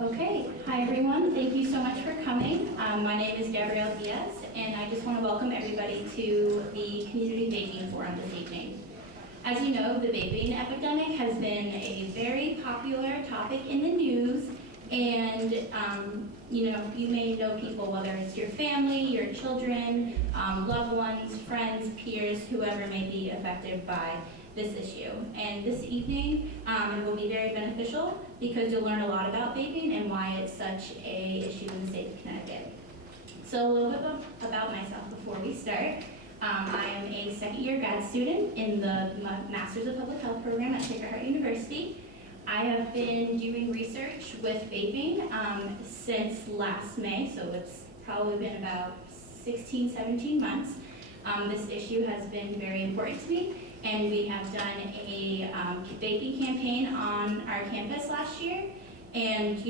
Okay, hi everyone. Thank you so much for coming. My name is Gabrielle Diaz, and I just want to welcome everybody to the Community Vaping Forum this evening. As you know, the vaping epidemic has been a very popular topic in the news, and you may know people, whether it's your family, your children, loved ones, friends, peers, whoever may be affected by this issue. And this evening it will be very beneficial because you'll learn a lot about vaping and why it's such a issue in the state of Connecticut. So a little bit about myself before we start. I am a second-year grad student in the Masters of Public Health program at Sacred Heart University. I have been doing research with vaping since last May, so it's probably been about 16, 17 months. This issue has been very important to me. And we have done a vaping campaign on our campus last year. And,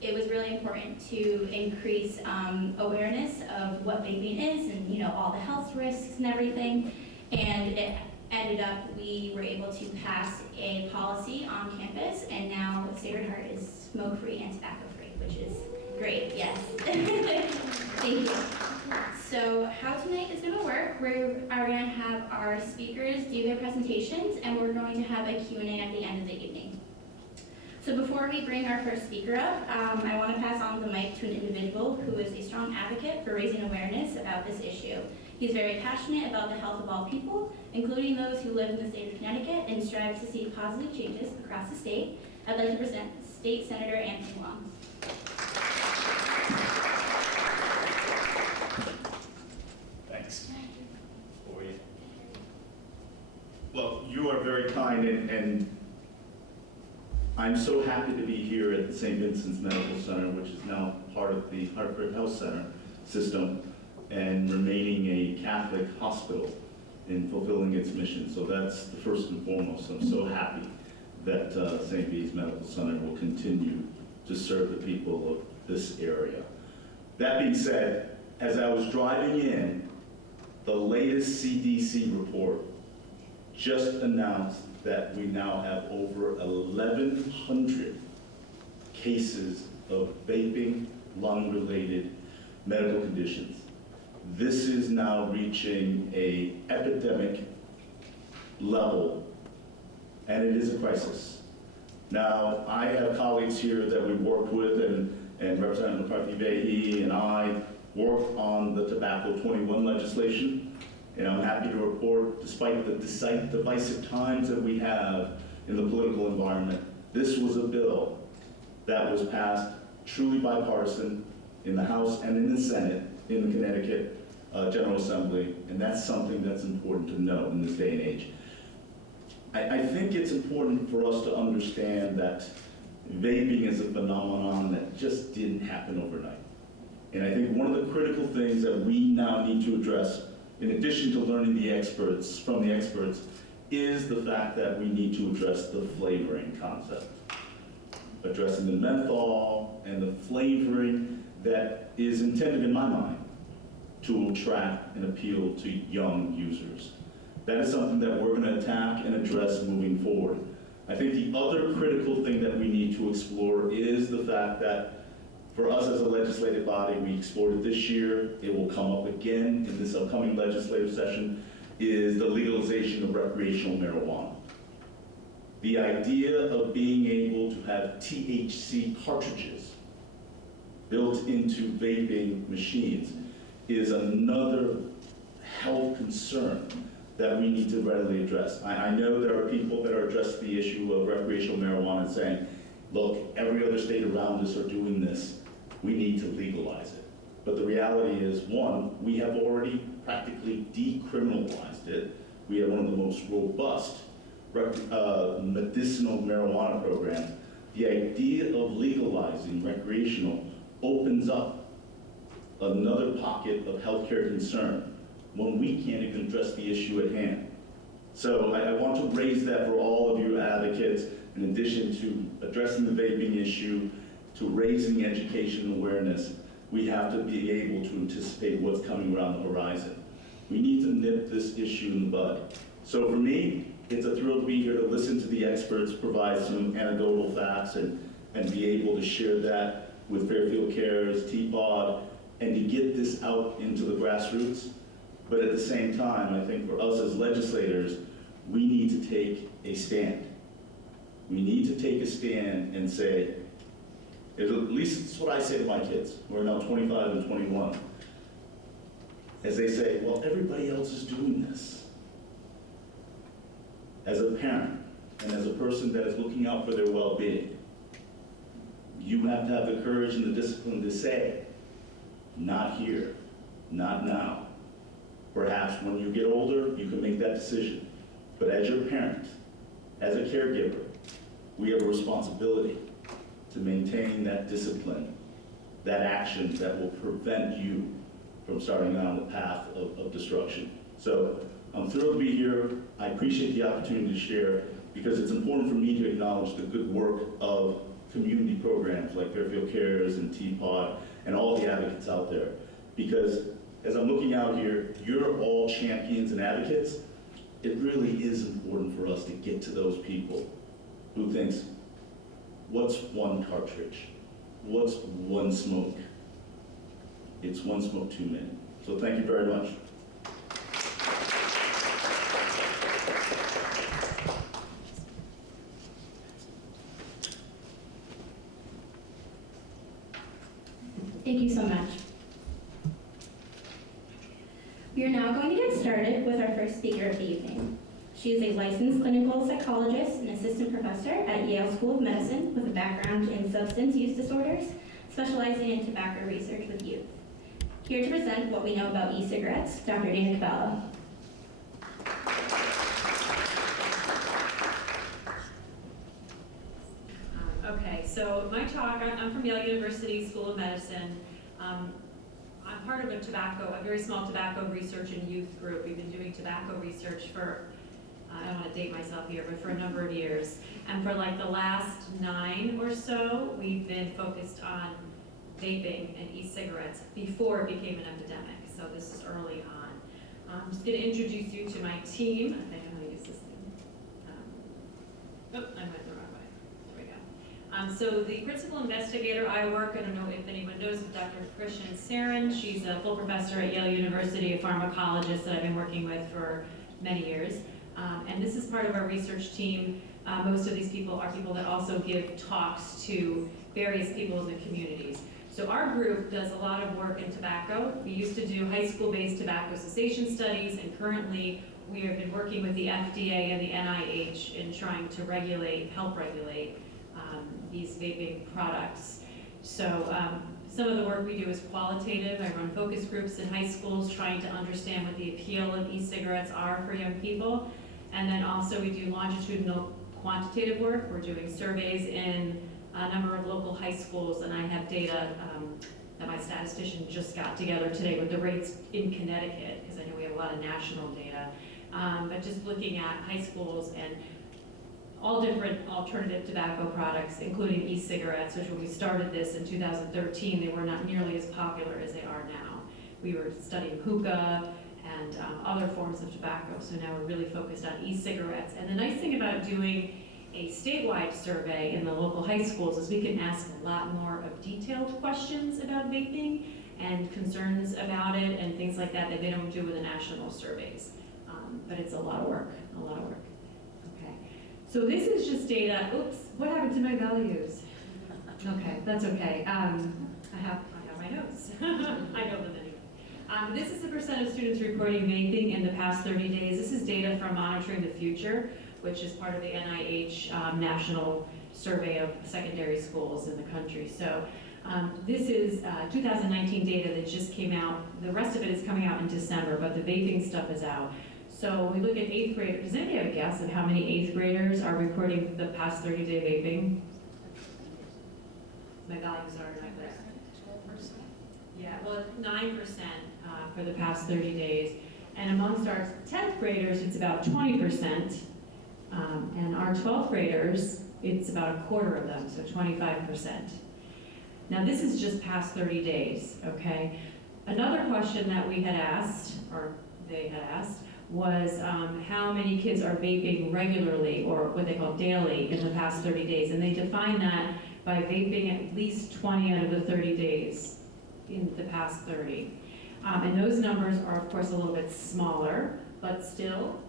it was really important to increase awareness of what vaping is and, all the health risks and everything. And it ended up, we were able to pass a policy on campus. And now Sacred Heart is smoke-free and tobacco-free, which is great, yes. Thank you. So how tonight is going to work, we are going to have our speakers do their presentations, and we're going to have a Q&A at the end of the evening. So before we bring our first speaker up, I want to pass on the mic to an individual who is a strong advocate for raising awareness about this issue. He's very passionate about the health of all people, including those who live in the state of Connecticut, and strives to see positive changes across the state. I'd like to present State Senator Anthony Long. Well, you are very kind, and I'm so happy to be here at the St. Vincent's Medical Center, which is now part of the Hartford Health Center system, and remaining a Catholic hospital in fulfilling its mission. So that's the first and foremost. I'm so happy that St. V's Medical Center will continue to serve the people of this area. That being said, as I was driving in, the latest CDC report just announced that we now have over 1,100 cases of vaping, lung-related medical conditions. This is now reaching an epidemic level, and it is a crisis. Now, I have colleagues here that we've worked with, and Representative McCarthy-Vahey and I worked on the Tobacco 21 legislation. And I'm happy to report, despite the divisive times that we have in the political environment, this was a bill that was passed truly bipartisan in the House and in the Senate, in the Connecticut General Assembly, and that's something that's important to know in this day and age. I think it's important for us to understand that vaping is a phenomenon that just didn't happen overnight. And I think one of the critical things that we now need to address, in addition to learning from the experts, is the fact that we need to address the flavoring concept. Addressing the menthol and the flavoring that is intended, in my mind, to attract and appeal to young users. That is something that we're going to attack and address moving forward. I think the other critical thing that we need to explore is the fact that for us as a legislative body, we explored it this year, it will come up again in this upcoming legislative session, is the legalization of recreational marijuana. The idea of being able to have THC cartridges built into vaping machines is another health concern that we need to readily address. I know there are people that are addressing the issue of recreational marijuana and saying, look, every other state around us are doing this. We need to legalize it. But the reality is, one, we have already practically decriminalized it. We have one of the most robust medicinal marijuana programs. The idea of legalizing recreational opens up another pocket of healthcare concern when we can't even address the issue at hand. So I want to raise that for all of you advocates, in addition to addressing the vaping issue, to raising education awareness. We have to be able to anticipate what's coming around the horizon. We need to nip this issue in the bud. So for me, it's a thrill to be here to listen to the experts provide some anecdotal facts and and be able to share that with Fairfield Cares, Teapot, and to get this out into the grassroots. But at the same time, I think for us as legislators, we need to take a stand. We need to take a stand and say, at least it's what I say to my kids, who are now 25 and 21. As they say, well, everybody else is doing this. As a parent and as a person that is looking out for their well-being, you have to have the courage and the discipline to say, not here, not now. Perhaps when you get older, you can make that decision. But as your parent, as a caregiver, we have a responsibility to maintain that discipline, that action that will prevent you from starting down the path of destruction. So I'm thrilled to be here. I appreciate the opportunity to share because it's important for me to acknowledge the good work of community programs like Fairfield Cares and Teapot and all the advocates out there. Because as I'm looking out here, you're all champions and advocates. It really is important for us to get to those people who thinks, what's one cartridge? What's one smoke? It's one smoke too many. So thank you very much. Thank you so much. We are now going to get started with our first speaker of the evening. She is a licensed clinical psychologist and assistant professor at Yale School of Medicine with a background in substance use disorders, specializing in tobacco research with youth. Here to present what we know about e-cigarettes, Dr. Dana Cavallo. Okay, so my talk, I'm from Yale University School of Medicine. I'm part of a very small tobacco research and youth group. We've been doing tobacco research for, I don't want to date myself here, but for a number of years. And for like the last 9 or so, we've been focused on vaping and e-cigarettes before it became an epidemic. So this is early on. I'm just going to introduce you to my team. I think I'm going to use this thing. I went the wrong way. There we go. So the principal investigator I work, I don't know if anyone knows, is Dr. Christian Sarin. She's a full professor at Yale University, a pharmacologist that I've been working with for many years. And this is part of our research team. Most of these people are people that also give talks to various people in the communities. So our group does a lot of work in tobacco. We used to do high school-based tobacco cessation studies, and currently we have been working with the FDA and the NIH in trying to help regulate these vaping products. So some of the work we do is qualitative. I run focus groups in high schools trying to understand what the appeal of e-cigarettes are for young people. And then also we do longitudinal quantitative work. We're doing surveys in a number of local high schools, and I have data that my statistician just got together today with the rates in Connecticut, because I know we have a lot of national data. But just looking at high schools and all different alternative tobacco products, including e-cigarettes, which when we started this in 2013, they were not nearly as popular as they are now. We were studying hookah and other forms of tobacco, so now we're really focused on e-cigarettes. And the nice thing about doing a statewide survey in the local high schools is we can ask a lot more of detailed questions about vaping and concerns about it and things like that they don't do with the national surveys. But it's a lot of work, Okay. So this is just data. Oops, what happened to my values? Okay, that's okay. I have my notes. I know them anyway. This is the percent of students reporting vaping in the past 30 days. This is data from Monitoring the Future, which is part of the NIH national survey of secondary schools in the country. So this is 2019 data that just came out. The rest of it is coming out in December, but the vaping stuff is out. So we look at 8th graders. Does anybody have a guess of how many 8th graders are reporting the past 30-day vaping? My values are not there. 12%? Yeah, well, 9% for the past 30 days. And amongst our 10th graders, it's about 20%. And our 12th graders, it's about a quarter of them, so 25%. Now this is just past 30 days, okay? Another question that we had asked, or they had asked, was how many kids are vaping regularly, or what they call daily, in the past 30 days. And they define that by vaping at least 20 out of the 30 days in the past 30. And those numbers are, of course, a little bit smaller, but still,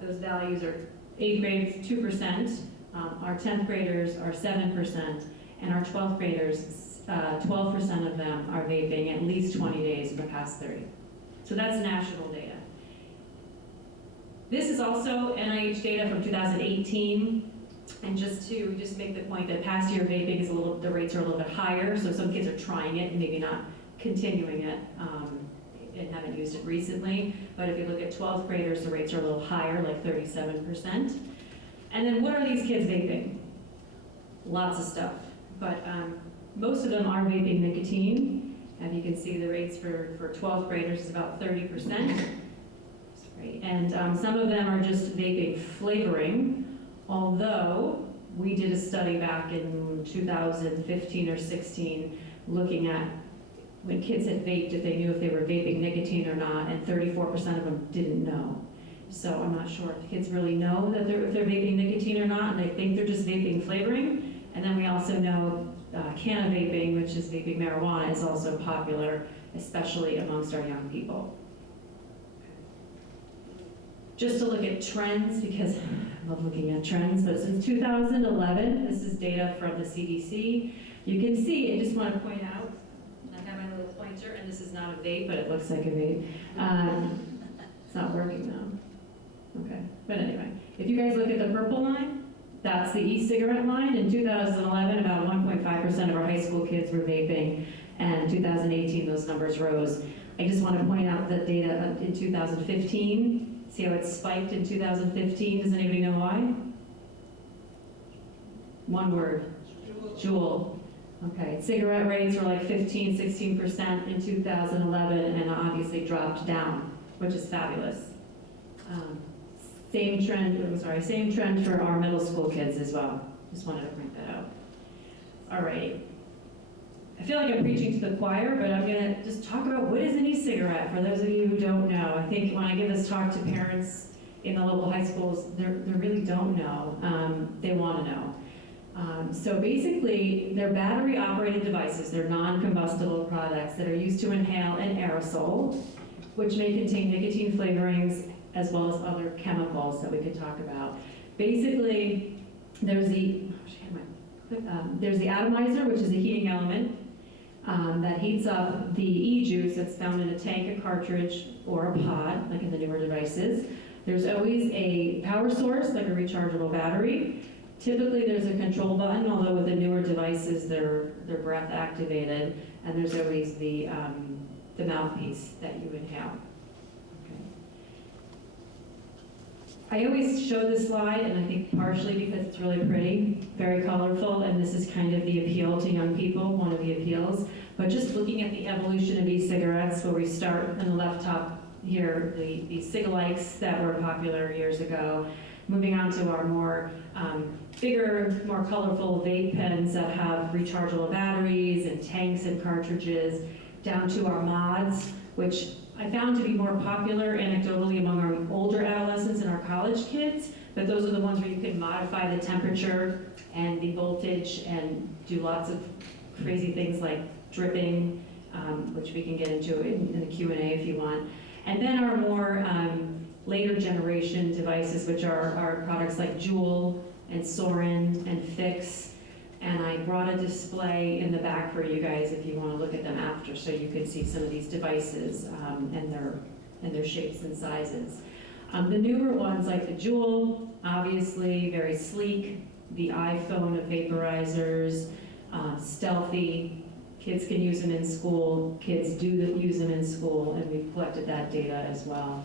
those values are 8th grades, 2%, our 10th graders are 7%, and our 12th graders, 12% of them are vaping at least 20 days in the past 30. So that's national data. This is also NIH data from 2018, and just to make the point that past year vaping is the rates are a little bit higher, so some kids are trying it and maybe not continuing it and haven't used it recently. But if you look at 12th graders, the rates are a little higher, like 37%. And then what are these kids vaping? Lots of stuff, but most of them are vaping nicotine. And you can see the rates for 12th graders is about 30%. And some of them are just vaping flavoring, although we did a study back in 2015 or 16 looking at when kids had vaped, if they knew if they were vaping nicotine or not, and 34% of them didn't know. So I'm not sure if kids really know that if they're vaping nicotine or not, and they think they're just vaping flavoring. And then we also know canna vaping, which is vaping marijuana, is also popular, especially amongst our young people. Just to look at trends, because I love looking at trends, but since 2011, this is data from the CDC. You can see, I just want to point out, I have my little pointer, and this is not a vape, but it looks like a vape. It's not working though. Okay, but anyway, if you guys look at the purple line, that's the e-cigarette line. In 2011, about 1.5% of our high school kids were vaping, and 2018, those numbers rose. I just want to point out that data in 2015, see how it spiked in 2015? Does anybody know why? One word. Juul. Okay, cigarette rates were like 15, 16% in 2011 and obviously dropped down, which is fabulous. Same trend for our middle school kids as well. Just wanted to point that out. All right. I feel like I'm preaching to the choir, but I'm gonna just talk about what is an e-cigarette for those of you who don't know. I think when I give this talk to parents in the local high schools, they really don't know. They want to know. So basically, they're battery-operated devices. They're non-combustible products that are used to inhale an aerosol, which may contain nicotine flavorings as well as other chemicals that we could talk about. Basically, there's the atomizer, which is a heating element that heats up the e-juice that's found in a tank, a cartridge, or a pod, like in the newer devices. There's always a power source, like a rechargeable battery. Typically, there's a control button, although with the newer devices, they're breath activated, and there's always the mouthpiece that you inhale. Okay. I always show this slide, and I think partially because it's really pretty, very colorful, and this is kind of the appeal to young people, one of the appeals. But just looking at the evolution of e-cigarettes, where we start on the left top here, the cig-alikes that were popular years ago, moving on to our more bigger, more colorful vape pens that have rechargeable batteries and tanks and cartridges, down to our mods, which I found to be more popular anecdotally among our older adolescents and our college kids, but those are the ones where you can modify the temperature and the voltage and do lots of crazy things like dripping, which we can get into in the Q&A if you want. And then our more later generation devices, which are products like Juul and Sorin and Fix. And I brought a display in the back for you guys if you want to look at them after, so you can see some of these devices and their shapes and sizes. The newer ones, like the Juul, obviously very sleek. The iPhone of vaporizers, stealthy. Kids can use them in school. Kids do use them in school, and we've collected that data as well.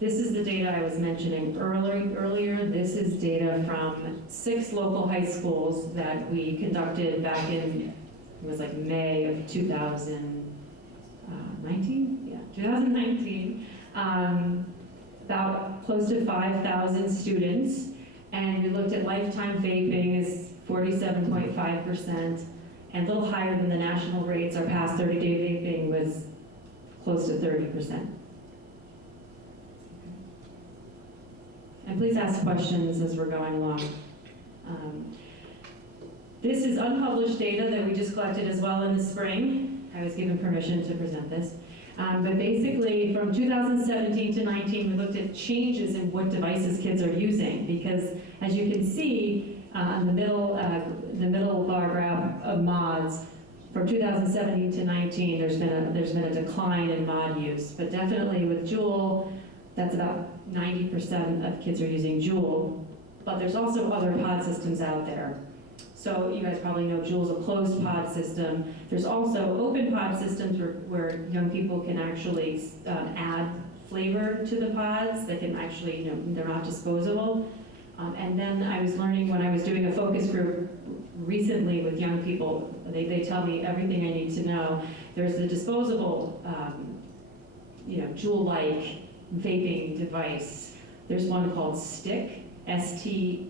This is the data I was mentioning earlier. This is data from 6 local high schools that we conducted back in, it was like May of 2019? Yeah, 2019. About close to 5,000 students. And we looked at lifetime vaping is 47.5%, and a little higher than the national rates. Our past 30-day vaping was close to 30%. And please ask questions as we're going along. This is unpublished data that we just collected as well in the spring. I was given permission to present this. But basically, from 2017 to 19, we looked at changes in what devices kids are using, because as you can see, in the middle bar graph of mods, from 2017 to 19, there's been a decline in mod use, but definitely with Juul, that's about 90% of kids are using Juul, but there's also other pod systems out there. So you guys probably know Juul's a closed pod system. There's also open pod systems where young people can actually add flavor to the pods. They can actually, they're not disposable. And then I was learning when I was doing a focus group recently with young people, they tell me everything I need to know. There's the disposable, Juul-like vaping device. There's one called Stick, ST!K.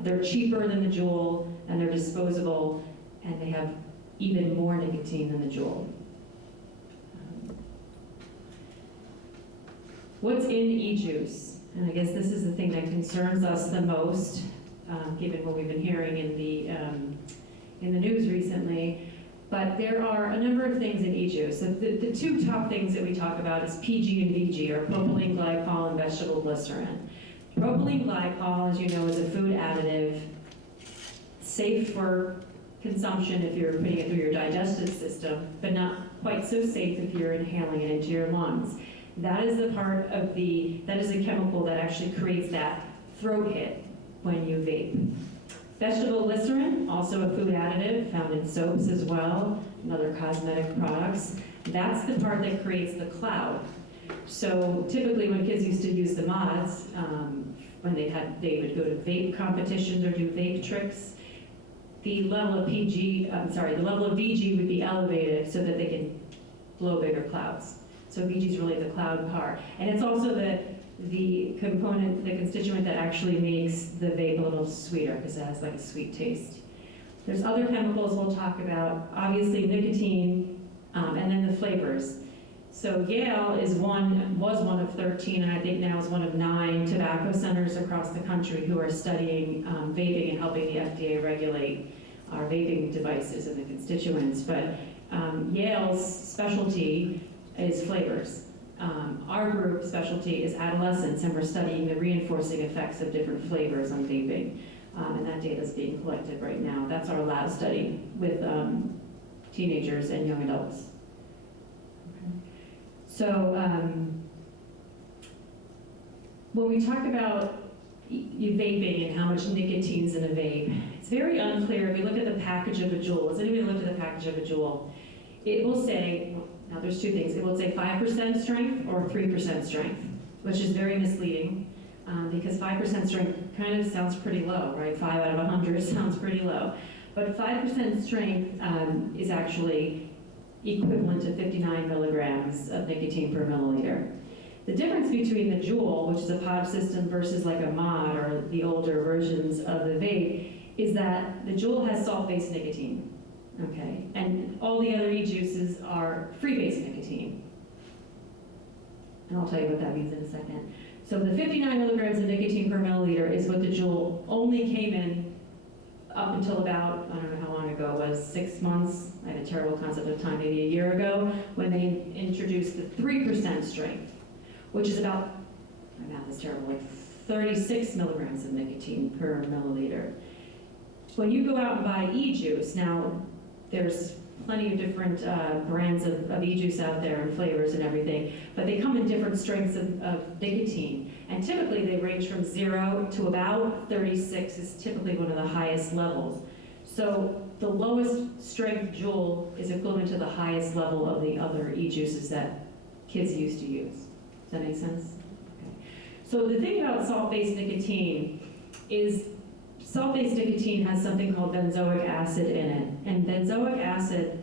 They're cheaper than the Juul, and they're disposable, and they have even more nicotine than the Juul. What's in e-juice? And I guess this is the thing that concerns us the most, given what we've been hearing in the news recently. But there are a number of things in e-juice. So the two top things that we talk about is PG and VG, or propylene glycol and vegetable glycerin. Propylene glycol, as you know, is a food additive, safe for consumption if you're putting it through your digestive system, but not quite so safe if you're inhaling it into your lungs. That is the that is a chemical that actually creates that throat hit when you vape. Vegetable glycerin, also a food additive, found in soaps as well, and other cosmetic products. That's the part that creates the cloud. So typically when kids used to use the mods, when they would go to vape competitions or do vape tricks, the level of the level of VG would be elevated so that they can blow bigger clouds. So VG is really the cloud part. And it's also the component, the constituent that actually makes the vape a little sweeter, because it has like a sweet taste. There's other chemicals we'll talk about, obviously nicotine, and then the flavors. So Yale was one of 13, and I think now is one of 9 tobacco centers across the country who are studying vaping and helping the FDA regulate our vaping devices and the constituents. But Yale's specialty is flavors. Our group specialty is adolescents, and we're studying the reinforcing effects of different flavors on vaping. And that data is being collected right now. That's our lab study with teenagers and young adults. So when we talk about vaping and how much nicotine's in a vape, it's very unclear. If you look at the package of a Juul, has anybody looked at the package of a Juul? It will say, now there's two things. It will say 5% strength or 3% strength, which is very misleading because 5% strength kind of sounds pretty low, right? 5 out of 100 sounds pretty low. But 5% strength is actually equivalent to 59 milligrams of nicotine per milliliter. The difference between the Juul, which is a pod system, versus like a mod or the older versions of the vape, is that the Juul has salt-based nicotine, okay? And all the other e-juices are free-based nicotine. And I'll tell you what that means in a second. So the 59 milligrams of nicotine per milliliter is what the Juul only came in up until about, I don't know how long ago it was, 6 months. I have a terrible concept of time, maybe a year ago, when they introduced the 3% strength, which is about, my math is terrible, like 36 milligrams of nicotine per milliliter. When you go out and buy e-juice, now there's plenty of different brands of e-juice out there and flavors and everything, but they come in different strengths of nicotine. And typically they range from 0 to about 36 is typically one of the highest levels. So the lowest strength Juul is equivalent to the highest level of the other e-juices that kids used to use. Does that make sense? Okay. So the thing about salt-based nicotine is salt-based nicotine has something called benzoic acid in it. And benzoic acid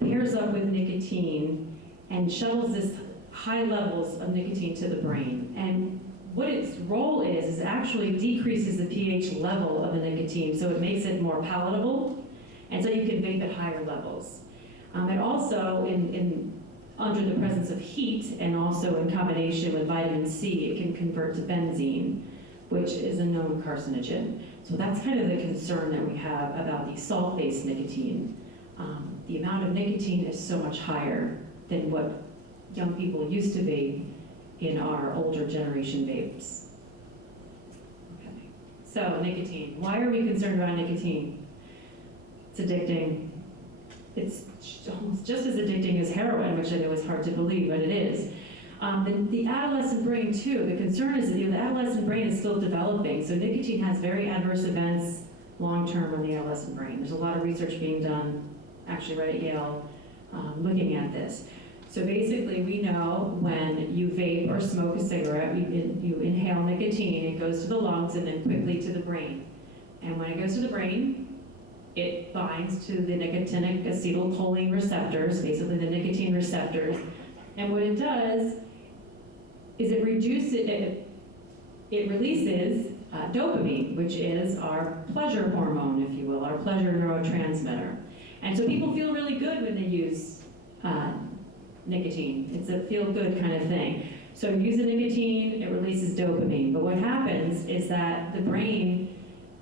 pairs up with nicotine and shuttles this high levels of nicotine to the brain. And what its role is actually decreases the pH level of the nicotine, so it makes it more palatable, and so you can vape at higher levels. And also, under the presence of heat, and also in combination with vitamin C, it can convert to benzene. which is a known carcinogen. So that's kind of the concern that we have about the salt-based nicotine. The amount of nicotine is so much higher than what young people used to vape in our older generation vapes. Okay. So nicotine, why are we concerned about nicotine? It's addicting. It's almost just as addicting as heroin, which I know is hard to believe, but it is. The adolescent brain too, the concern is that the adolescent brain is still developing, so nicotine has very adverse events long-term on the adolescent brain. There's a lot of research being done, actually right at Yale, looking at this. So basically, we know when you vape or smoke a cigarette, you inhale nicotine, it goes to the lungs and then quickly to the brain. And when it goes to the brain, it binds to the nicotinic acetylcholine receptors, basically the nicotine receptors. And what it does is it releases dopamine, which is our pleasure hormone, if you will, our pleasure neurotransmitter. And so people feel really good when they use nicotine. It's a feel-good kind of thing. So you use the nicotine, it releases dopamine. But what happens is that the brain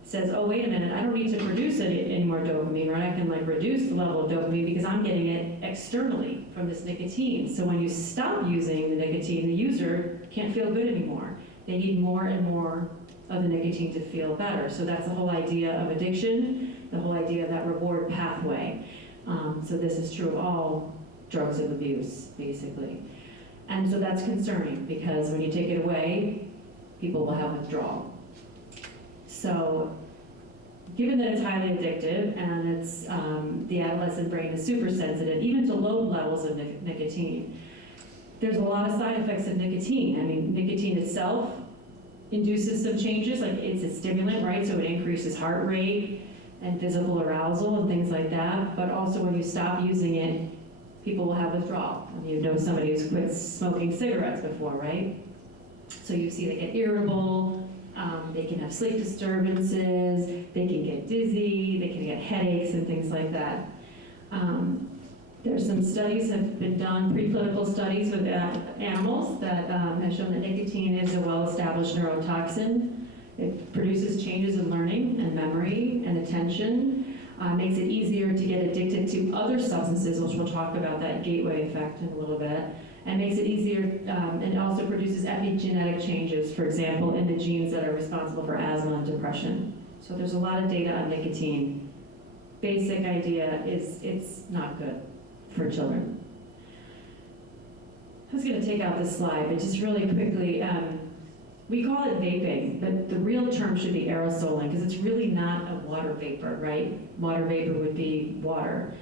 says, oh, wait a minute, I don't need to produce any more dopamine, or I can like reduce the level of dopamine because I'm getting it externally from this nicotine. So when you stop using the nicotine, the user can't feel good anymore. They need more and more of the nicotine to feel better. So that's the whole idea of addiction, the whole idea of that reward pathway. So this is true of all drugs of abuse, basically. And so that's concerning because when you take it away, people will have withdrawal. So given that it's highly addictive and it's the adolescent brain is super sensitive, even to low levels of nicotine, there's a lot of side effects of nicotine. I mean, nicotine itself induces some changes, like it's a stimulant, right? So it increases heart rate and physical arousal and things like that. But also when you stop using it, people will have withdrawal. And you know somebody who's quit smoking cigarettes before, right? So you see they get irritable, they can have sleep disturbances, they can get dizzy, they can get headaches and things like that. There's some studies have been done, preclinical studies with animals that have shown that nicotine is a well-established neurotoxin. It produces changes in learning and memory and attention, makes it easier to get addicted to other substances, which we'll talk about that gateway effect in a little bit, and makes it easier, and it also produces epigenetic changes, for example, in the genes that are responsible for asthma and depression. So there's a lot of data on nicotine. Basic idea is it's not good for children. I was going to take out this slide, but just really quickly, we call it vaping, but the real term should be aerosoling, because it's really not a water vapor, right? Water vapor would be water.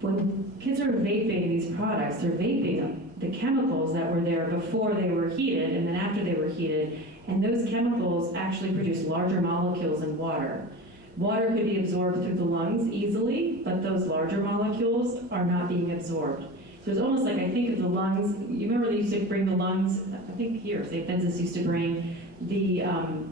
When kids are vaping these products, they're vaping the chemicals that were there before they were heated and then after they were heated, and those chemicals actually produce larger molecules in water. Water could be absorbed through the lungs easily, but those larger molecules are not being absorbed. So it's almost like, I think of the lungs, you remember they used to bring the lungs, I think here, St. Vincent's used to bring the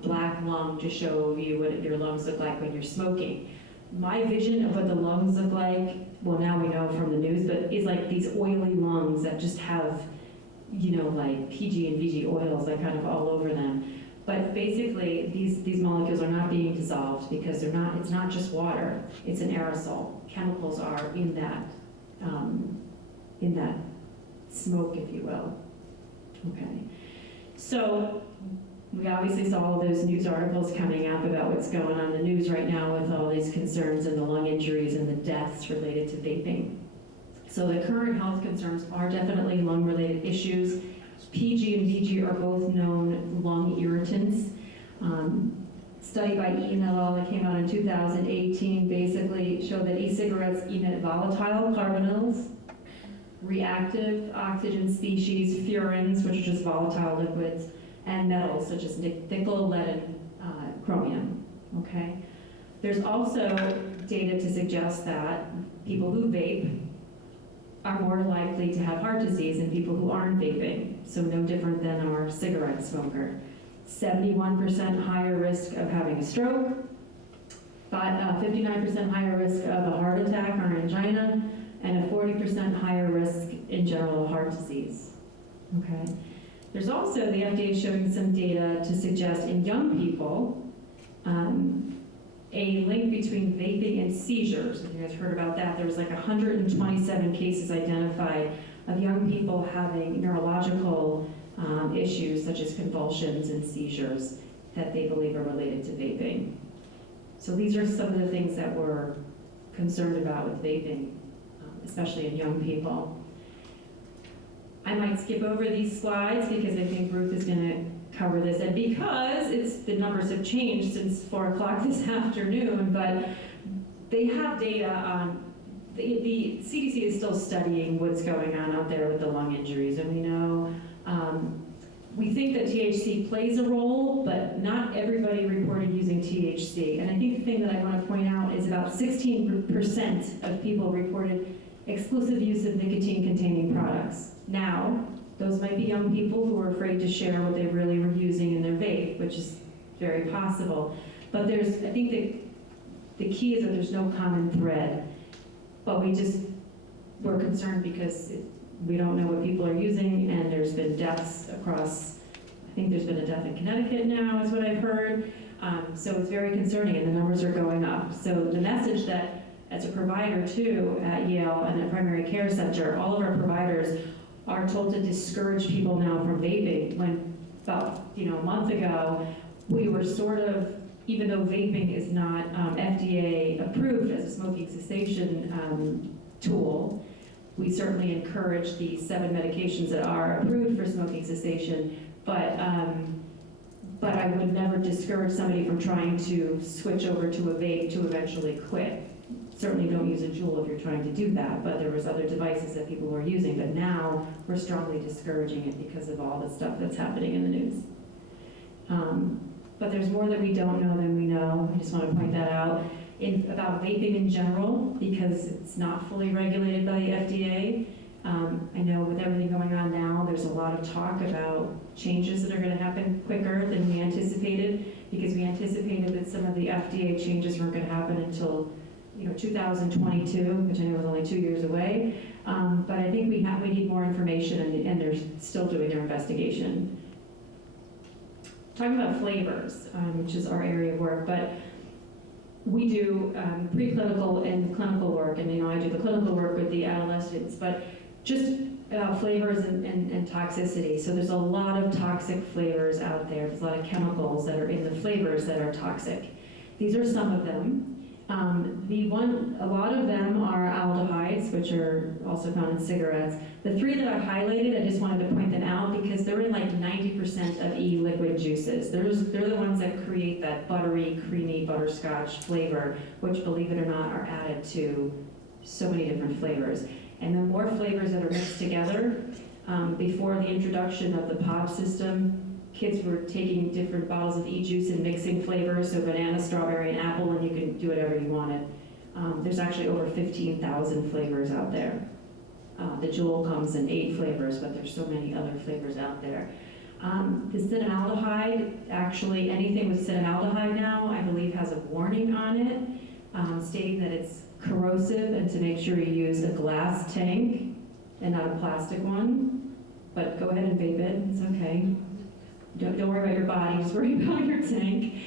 black lung to show you what your lungs look like when you're smoking. My vision of what the lungs look like, well now we know from the news, but is like these oily lungs that just have, you know, like PG and VG oils that kind of all over them. But basically, these molecules are not being dissolved because it's not just water, it's an aerosol. Chemicals are in that smoke, if you will. Okay. So we obviously saw all those news articles coming up about what's going on in the news right now with all these concerns and the lung injuries and the deaths related to vaping. So the current health concerns are definitely lung-related issues. PG and VG are both known lung irritants. Study by Ian et al. That came out in 2018 basically showed that e-cigarettes emit volatile carbonyls, reactive oxygen species, furans, which are just volatile liquids, and metals such as nickel, lead, and chromium. Okay. There's also data to suggest that people who vape are more likely to have heart disease than people who aren't vaping, so no different than our cigarette smoker. 71% higher risk of having a stroke, 59% higher risk of a heart attack or angina, and a 40% higher risk in general of heart disease. Okay. There's also, the FDA is showing some data to suggest in young people, a link between vaping and seizures. If you guys heard about that, there was like 127 cases identified of young people having neurological issues such as convulsions and seizures that they believe are related to vaping. So these are some of the things that we're concerned about with vaping, especially in young people. I might skip over these slides because I think Ruth is going to cover this, and because the numbers have changed since 4 o'clock this afternoon, but they have data on, the CDC is still studying what's going on out there with the lung injuries, and we know, we think that THC plays a role, but not everybody reported using THC. And I think the thing that I want to point out is about 16% of people reported exclusive use of nicotine-containing products. Now, those might be young people who are afraid to share what they really were using in their vape, which is very possible. But I think that the key is that there's no common thread. But we're concerned because we don't know what people are using, and there's been deaths across, I think there's been a death in Connecticut now, is what I've heard. So it's very concerning, and the numbers are going up. So the message that, as a provider too, at Yale and at Primary Care Center, all of our providers are told to discourage people now from vaping, when about a month ago, we were sort of, even though vaping is not FDA approved as a smoking cessation tool, we certainly encourage the 7 medications that are approved for smoking cessation, but I would never discourage somebody from trying to switch over to a vape to eventually quit. Certainly don't use a Juul if you're trying to do that, but there was other devices that people were using, but now we're strongly discouraging it because of all the stuff that's happening in the news. But there's more that we don't know than we know. I just want to point that out. About vaping in general, because it's not fully regulated by the FDA. I know with everything going on now, there's a lot of talk about changes that are going to happen quicker than we anticipated, because we anticipated that some of the FDA changes weren't going to happen until 2022, which I know is only 2 years away. But I think we need more information, and they're still doing their investigation. Talking about flavors, which is our area of work, but we do preclinical and clinical work, and I do the clinical work with the adolescents, but just about flavors and toxicity. So there's a lot of toxic flavors out there. There's a lot of chemicals that are in the flavors that are toxic. These are some of them. A lot of them are aldehydes, which are also found in cigarettes. The 3 that I highlighted, I just wanted to point them out because they're in like 90% of e-liquid juices. They're the ones that create that buttery, creamy butterscotch flavor, which, believe it or not, are added to so many different flavors. And the more flavors that are mixed together, before the introduction of the pod system, kids were taking different bottles of e-juice and mixing flavors, so banana, strawberry, and apple, and you can do whatever you wanted. There's actually over 15,000 flavors out there. The Juul comes in 8 flavors, but there's so many other flavors out there. The cinnamaldehyde, actually anything with cinnamaldehyde now, I believe has a warning on it, stating that it's corrosive and to make sure you use a glass tank and not a plastic one. But go ahead and vape it, it's okay. Don't worry about your body, just worry about your tank.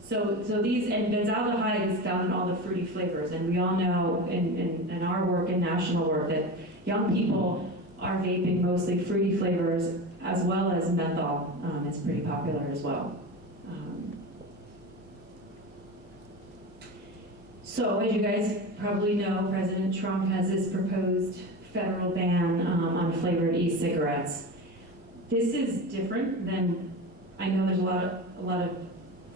So these, and benzaldehyde is found in all the fruity flavors, and we all know in our work, in national work, that young people are vaping mostly fruity flavors, as well as menthol. It's pretty popular as well. So as you guys probably know, President Trump has this proposed federal ban on flavored e-cigarettes. This is different than, I know there's a lot of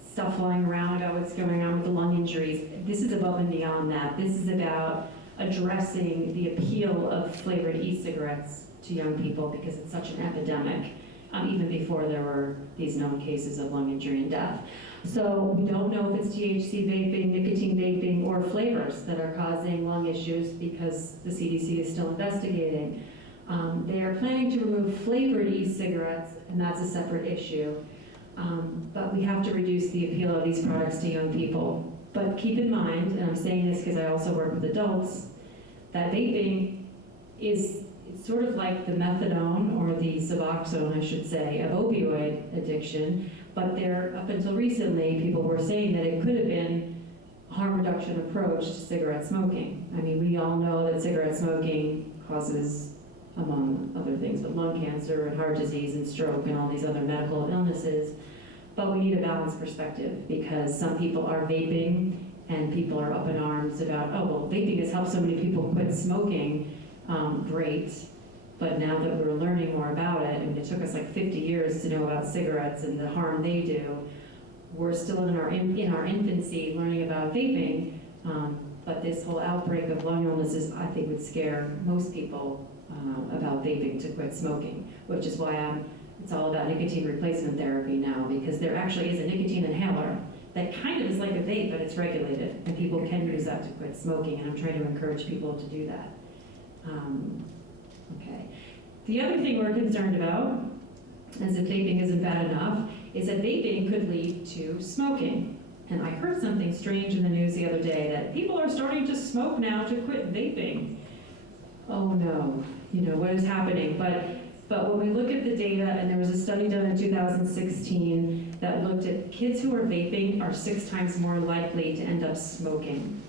stuff flying around about what's going on with the lung injuries. This is above and beyond that. This is about addressing the appeal of flavored e-cigarettes to young people because it's such an epidemic, even before there were these known cases of lung injury and death. So we don't know if it's THC vaping, nicotine vaping, or flavors that are causing lung issues because the CDC is still investigating. They are planning to remove flavored e-cigarettes, and that's a separate issue. But we have to reduce the appeal of these products to young people. But keep in mind, and I'm saying this because I also work with adults, that vaping it's sort of like the methadone, or the Suboxone, I should say, of opioid addiction, but there, up until recently, people were saying that it could have been a harm reduction approach to cigarette smoking. I mean, we all know that cigarette smoking causes, among other things, but lung cancer and heart disease and stroke and all these other medical illnesses. But we need a balanced perspective, because some people are vaping and people are up in arms about, oh, well, vaping has helped so many people quit smoking. Great. But now that we're learning more about it, and it took us like 50 years to know about cigarettes and the harm they do, we're still in our infancy learning about vaping. But this whole outbreak of lung illnesses, I think, would scare most people about vaping to quit smoking, which is why it's all about nicotine replacement therapy now, because there actually is a nicotine inhaler that kind of is like a vape, but it's regulated, and people can use that to quit smoking, and I'm trying to encourage people to do that. Okay. The other thing we're concerned about, as if vaping isn't bad enough, is that vaping could lead to smoking. And I heard something strange in the news the other day, that people are starting to smoke now to quit vaping. Oh no, what is happening? But when we look at the data, and there was a study done in 2016 that looked at kids who are vaping are 6 times more likely to end up smoking.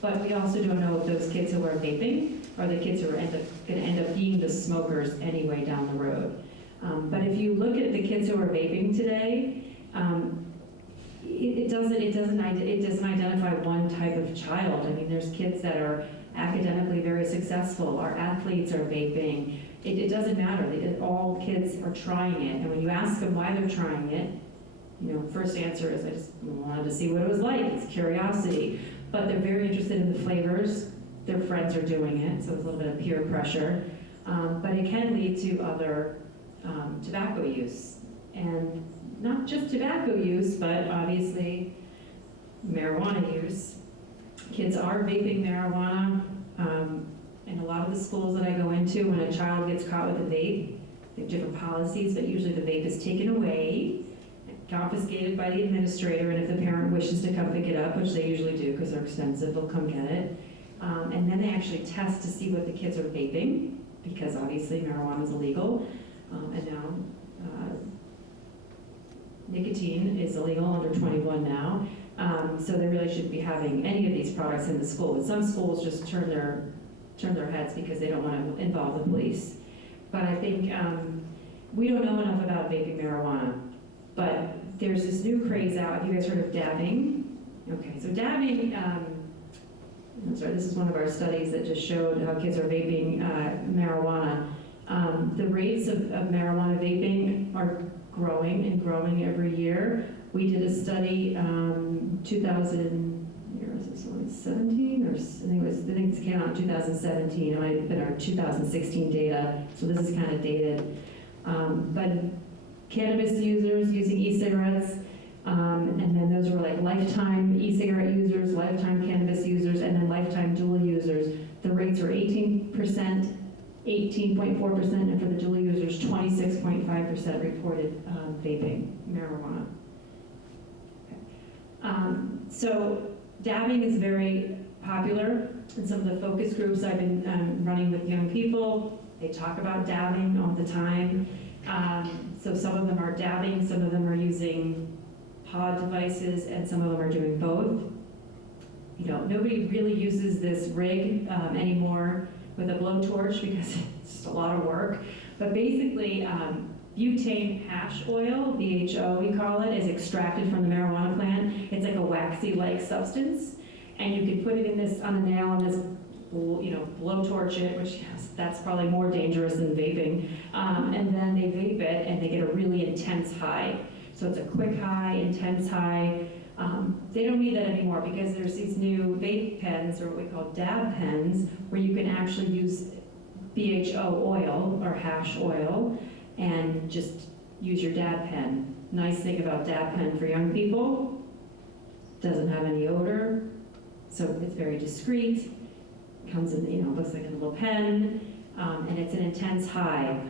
But we also don't know if those kids who are vaping are the kids who are going to end up being the smokers anyway down the road. But if you look at the kids who are vaping today, it doesn't identify one type of child. I mean, there's kids that are academically very successful. Our athletes are vaping. It doesn't matter. All kids are trying it. And when you ask them why they're trying it, first answer is, I just wanted to see what it was like. It's curiosity. But they're very interested in the flavors. Their friends are doing it, so it's a little bit of peer pressure. But it can lead to other tobacco use. And not just tobacco use, but obviously marijuana use. Kids are vaping marijuana. In a lot of the schools that I go into, when a child gets caught with a vape, they have different policies, but usually the vape is taken away, confiscated by the administrator, and if the parent wishes to come pick it up, which they usually do because they're expensive, they'll come get it. And then they actually test to see what the kids are vaping, because obviously marijuana is illegal. And now nicotine is illegal under 21 now. So they really shouldn't be having any of these products in the school. But some schools just turn their heads because they don't want to involve the police. But I think we don't know enough about vaping marijuana. But there's this new craze out. Have you guys heard of dabbing? Okay, so dabbing, that's right, this is one of our studies that just showed how kids are vaping marijuana. The rates of marijuana vaping are growing and growing every year. We did a study 2017, or I think it came out in 2017. It might have been our 2016 data, so this is kind of dated. But cannabis users using e-cigarettes, and then those were like lifetime e-cigarette users, lifetime cannabis users, and then lifetime dual users. The rates were 18%, 18.4%, and for the dual users, 26.5% reported vaping marijuana. So dabbing is very popular in some of the focus groups I've been running with young people. They talk about dabbing all the time. So some of them are dabbing, some of them are using pod devices, and some of them are doing both. Nobody really uses this rig anymore with a blowtorch because it's just a lot of work. But basically, butane hash oil, BHO we call it, is extracted from the marijuana plant. It's like a waxy-like substance, and you can put it in this on a nail and just blowtorch it, which that's probably more dangerous than vaping. And then they vape it, and they get a really intense high. So it's a quick high, intense high. They don't need that anymore because there's these new vape pens, or what we call dab pens, where you can actually use BHO oil or hash oil and just use your dab pen. Nice thing about dab pen for young people, doesn't have any odor, so it's very discreet. Comes in, looks like a little pen, and it's an intense high.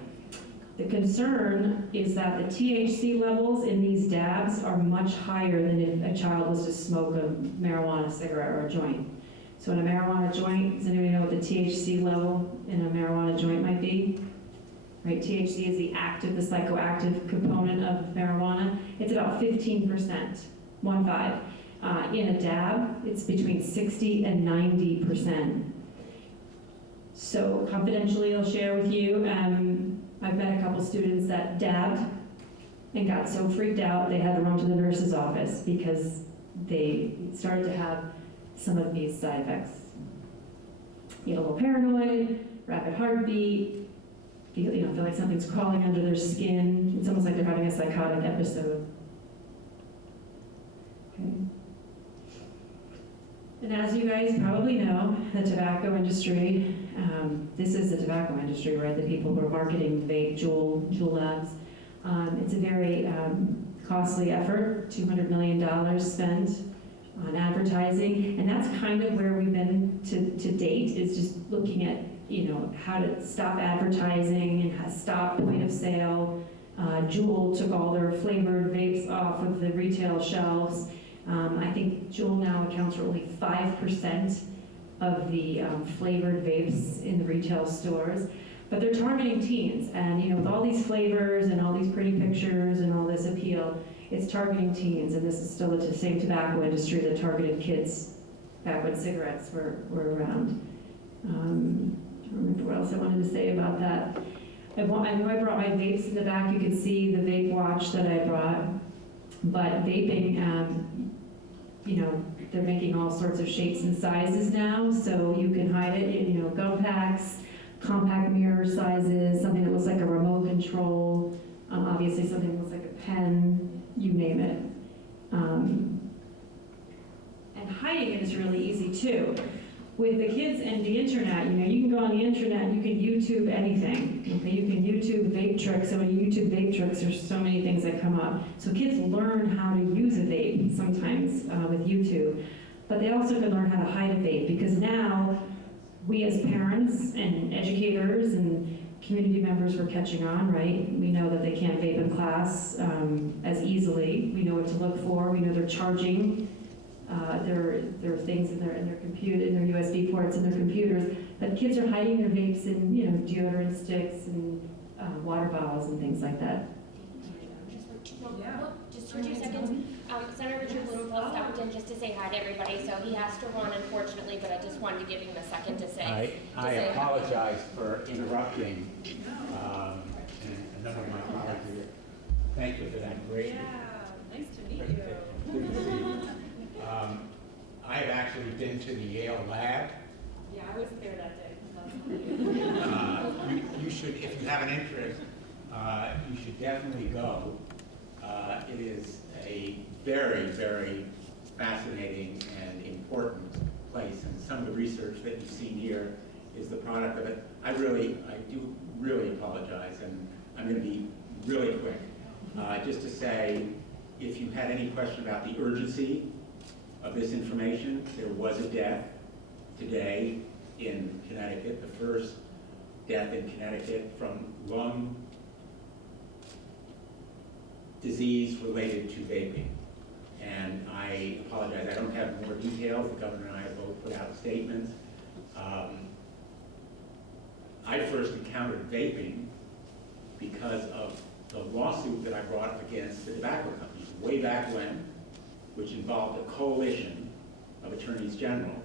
The concern is that the THC levels in these dabs are much higher than if a child was to smoke a marijuana cigarette or a joint. So in a marijuana joint, does anybody know what the THC level in a marijuana joint might be? Right, THC is the active, the psychoactive component of marijuana. It's about 15%, 1.5. In a dab, it's between 60 and 90%. So confidentially, I'll share with you, I've met a couple students that dabbed and got so freaked out they had to run to the nurse's office because they started to have some of these side effects. Get a little paranoid, rapid heartbeat, feel like something's crawling under their skin. It's almost like they're having a psychotic episode. Okay. And as you guys probably know, the tobacco industry, this is the tobacco industry, right? The people who are marketing vape, Juul labs. It's a very costly effort, $200 million spent on advertising, and that's kind of where we've been to date, is just looking at, how to stop advertising and how to stop point of sale. Juul took all their flavored vapes off of the retail shelves. I think Juul now accounts for only 5% of the flavored vapes in the retail stores. But they're targeting teens, and with all these flavors and all these pretty pictures and all this appeal, it's targeting teens, and this is still the same tobacco industry that targeted kids back when cigarettes were around. I don't remember what else I wanted to say about that. I know I brought my vapes in the back. You can see the vape watch that I brought. But vaping, they're making all sorts of shapes and sizes now, so you can hide it, gum packs, compact mirror sizes, something that looks like a remote control, obviously something that looks like a pen, you name it. And hiding it is really easy too. With the kids and the internet, you can go on the internet, you can YouTube anything. Okay, you can YouTube vape tricks, and when you YouTube vape tricks, there's so many things that come up. So kids learn how to use a vape sometimes with YouTube, but they also can learn how to hide a vape, because now we as parents and educators and community members were catching on, right? We know that they can't vape in class as easily. We know what to look for. We know they're charging. There are things in their computer, in their USB ports in their computers, but kids are hiding their vapes in deodorant sticks and water bottles and things like that. Just for 2 seconds. Senator Richard Blumenfeld stopped in just to say hi to everybody, so he has to run, unfortunately, but I just wanted to give him a second to say. I apologize for interrupting, and none of my colleagues here. Thank you for that great. Yeah, nice to meet you. Good to see you. I have actually been to the Yale lab. Yeah, I wasn't there that day. You should, if you have an interest, you should definitely go. It is a very, very fascinating and important place, and some of the research that you've seen here is the product of it. I do really apologize, and I'm going to be really quick. Just to say, if you had any question about the urgency of this information, there was a death today in Connecticut, the first death in Connecticut from lung disease related to vaping. And I apologize, I don't have more details. The governor and I have both put out statements. I first encountered vaping because of the lawsuit that I brought against the tobacco companies way back when, which involved a coalition of attorneys general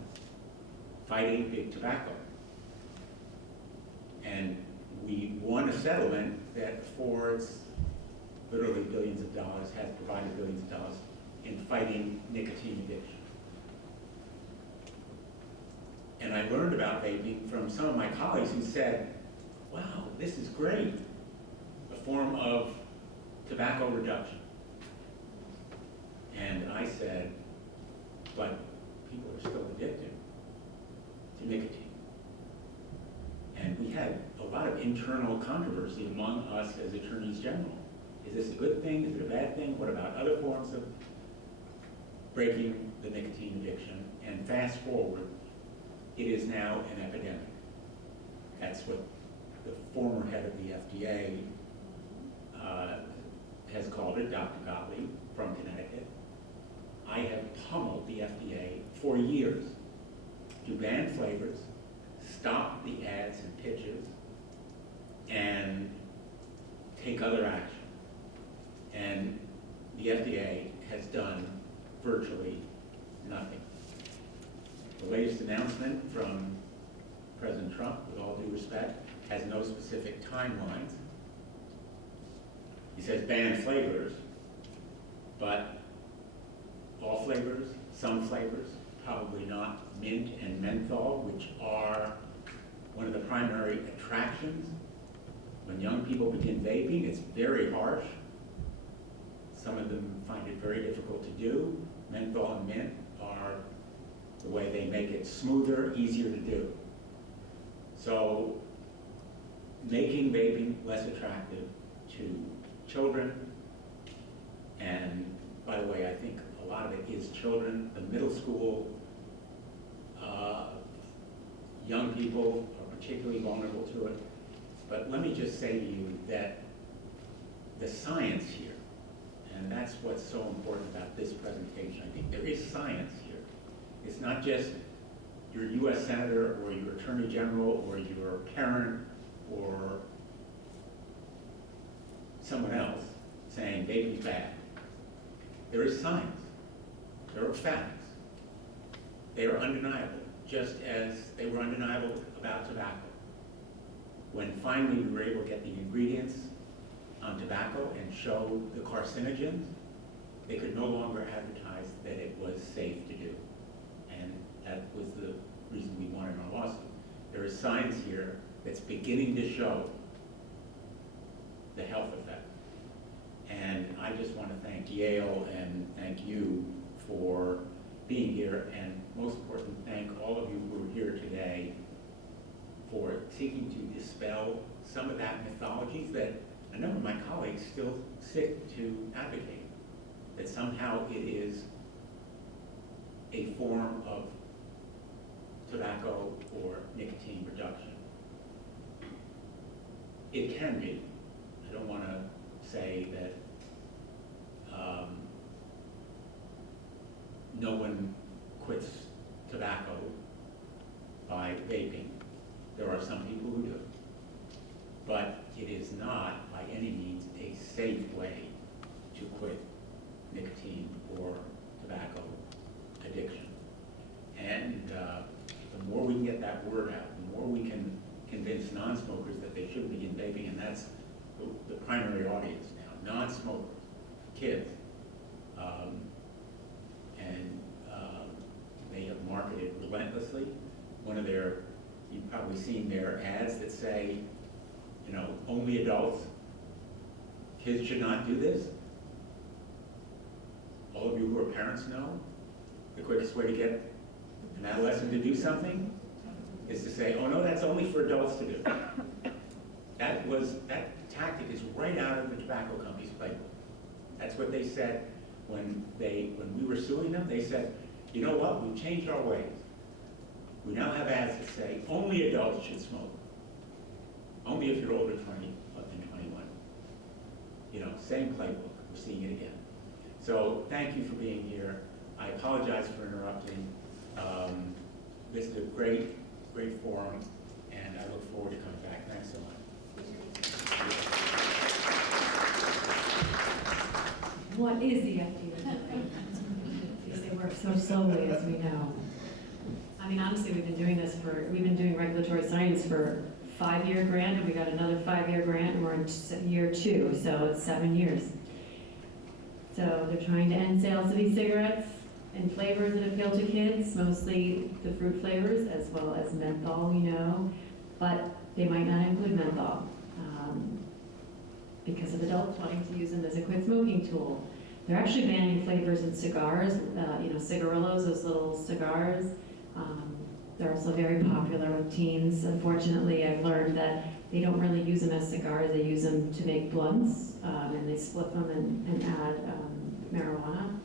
fighting big tobacco. And we won a settlement that affords literally billions of dollars, has provided billions of dollars in fighting nicotine addiction. And I learned about vaping from some of my colleagues who said, wow, this is great, a form of tobacco reduction. And I said, but people are still addicted to nicotine. And we had a lot of internal controversy among us as attorneys general. Is this a good thing? Is it a bad thing? What about other forms of breaking the nicotine addiction? And fast forward, it is now an epidemic. That's what the former head of the FDA has called it, Dr. Gottlieb from Connecticut. I have pummeled the FDA for years to ban flavors, stop the ads and pitches, and take other action. And the FDA has done virtually nothing. The latest announcement from President Trump, with all due respect, has no specific timelines. He says ban flavors, but all flavors, some flavors, probably not mint and menthol, which are one of the primary attractions. When young people begin vaping, it's very harsh. Some of them find it very difficult to do. Menthol and mint are the way they make it smoother, easier to do. So making vaping less attractive to children, and by the way, I think a lot of it is children, the middle school, young people are particularly vulnerable to it. But let me just say to you that the science here, and that's what's so important about this presentation, I think there is science here. It's not just your US Senator or your Attorney General or your parent or someone else saying vaping's bad. There is science. There are facts. They are undeniable, just as they were undeniable about tobacco. When finally we were able to get the ingredients on tobacco and show the carcinogens, they could no longer advertise that it was safe to do. And that was the reason we wanted our lawsuit. There is science here that's beginning to show the health effect. And I just want to thank Yale and thank you for being here, and most importantly, thank all of you who are here today for seeking to dispel some of that mythology that a number of my colleagues still stick to advocating, that somehow it is a form of tobacco or nicotine reduction. It can be. I don't want to say that no one quits tobacco by vaping. There are some people who do. But it is not by any means a safe way to quit nicotine or tobacco addiction. And the more we can get that word out, the more we can convince non-smokers that they should begin vaping, and that's the primary audience now, non-smokers, kids. They have marketed relentlessly. One of their, you've probably seen their ads that say, you know, only adults, kids should not do this. All of you who are parents know the quickest way to get an adolescent to do something is to say, oh no, that's only for adults to do. That tactic is right out of the tobacco company's playbook. That's what they said when we were suing them. They said, you know what, we've changed our ways. We now have ads that say only adults should smoke. Only if you're older than 21. You know, same playbook. We're seeing it again. So thank you for being here. I apologize for interrupting. This is a great, great forum, and I look forward to coming back. Thanks so much. What is the FDA doing? Because they work so slowly, as we know. I mean, honestly, we've been doing regulatory science for 5-year grant, and we got another 5-year grant, and we're in year 2, so it's 7 years. So they're trying to end sales of e-cigarettes and flavors that appeal to kids, mostly the fruit flavors, as well as menthol, you know, but they might not include menthol because of adults wanting to use them as a quit smoking tool. They're actually banning flavors in cigars, you know, cigarillos, those little cigars. They're also very popular with teens. Unfortunately, I've learned that they don't really use them as cigars. They use them to make blunts, and they split them and add marijuana.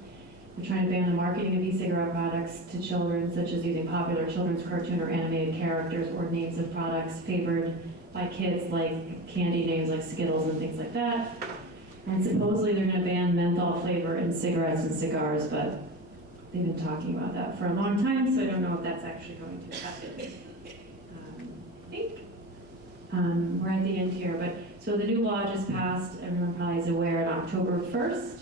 They're trying to ban the marketing of e-cigarette products to children, such as using popular children's cartoon or animated characters or names of products favored by kids, like candy names like Skittles and things like that. And supposedly they're going to ban menthol flavor in cigarettes and cigars, but they've been talking about that for a long time, so I don't know if that's actually going to happen. I think we're at the end here, but so the new law just passed, everyone probably is aware, on October 1st.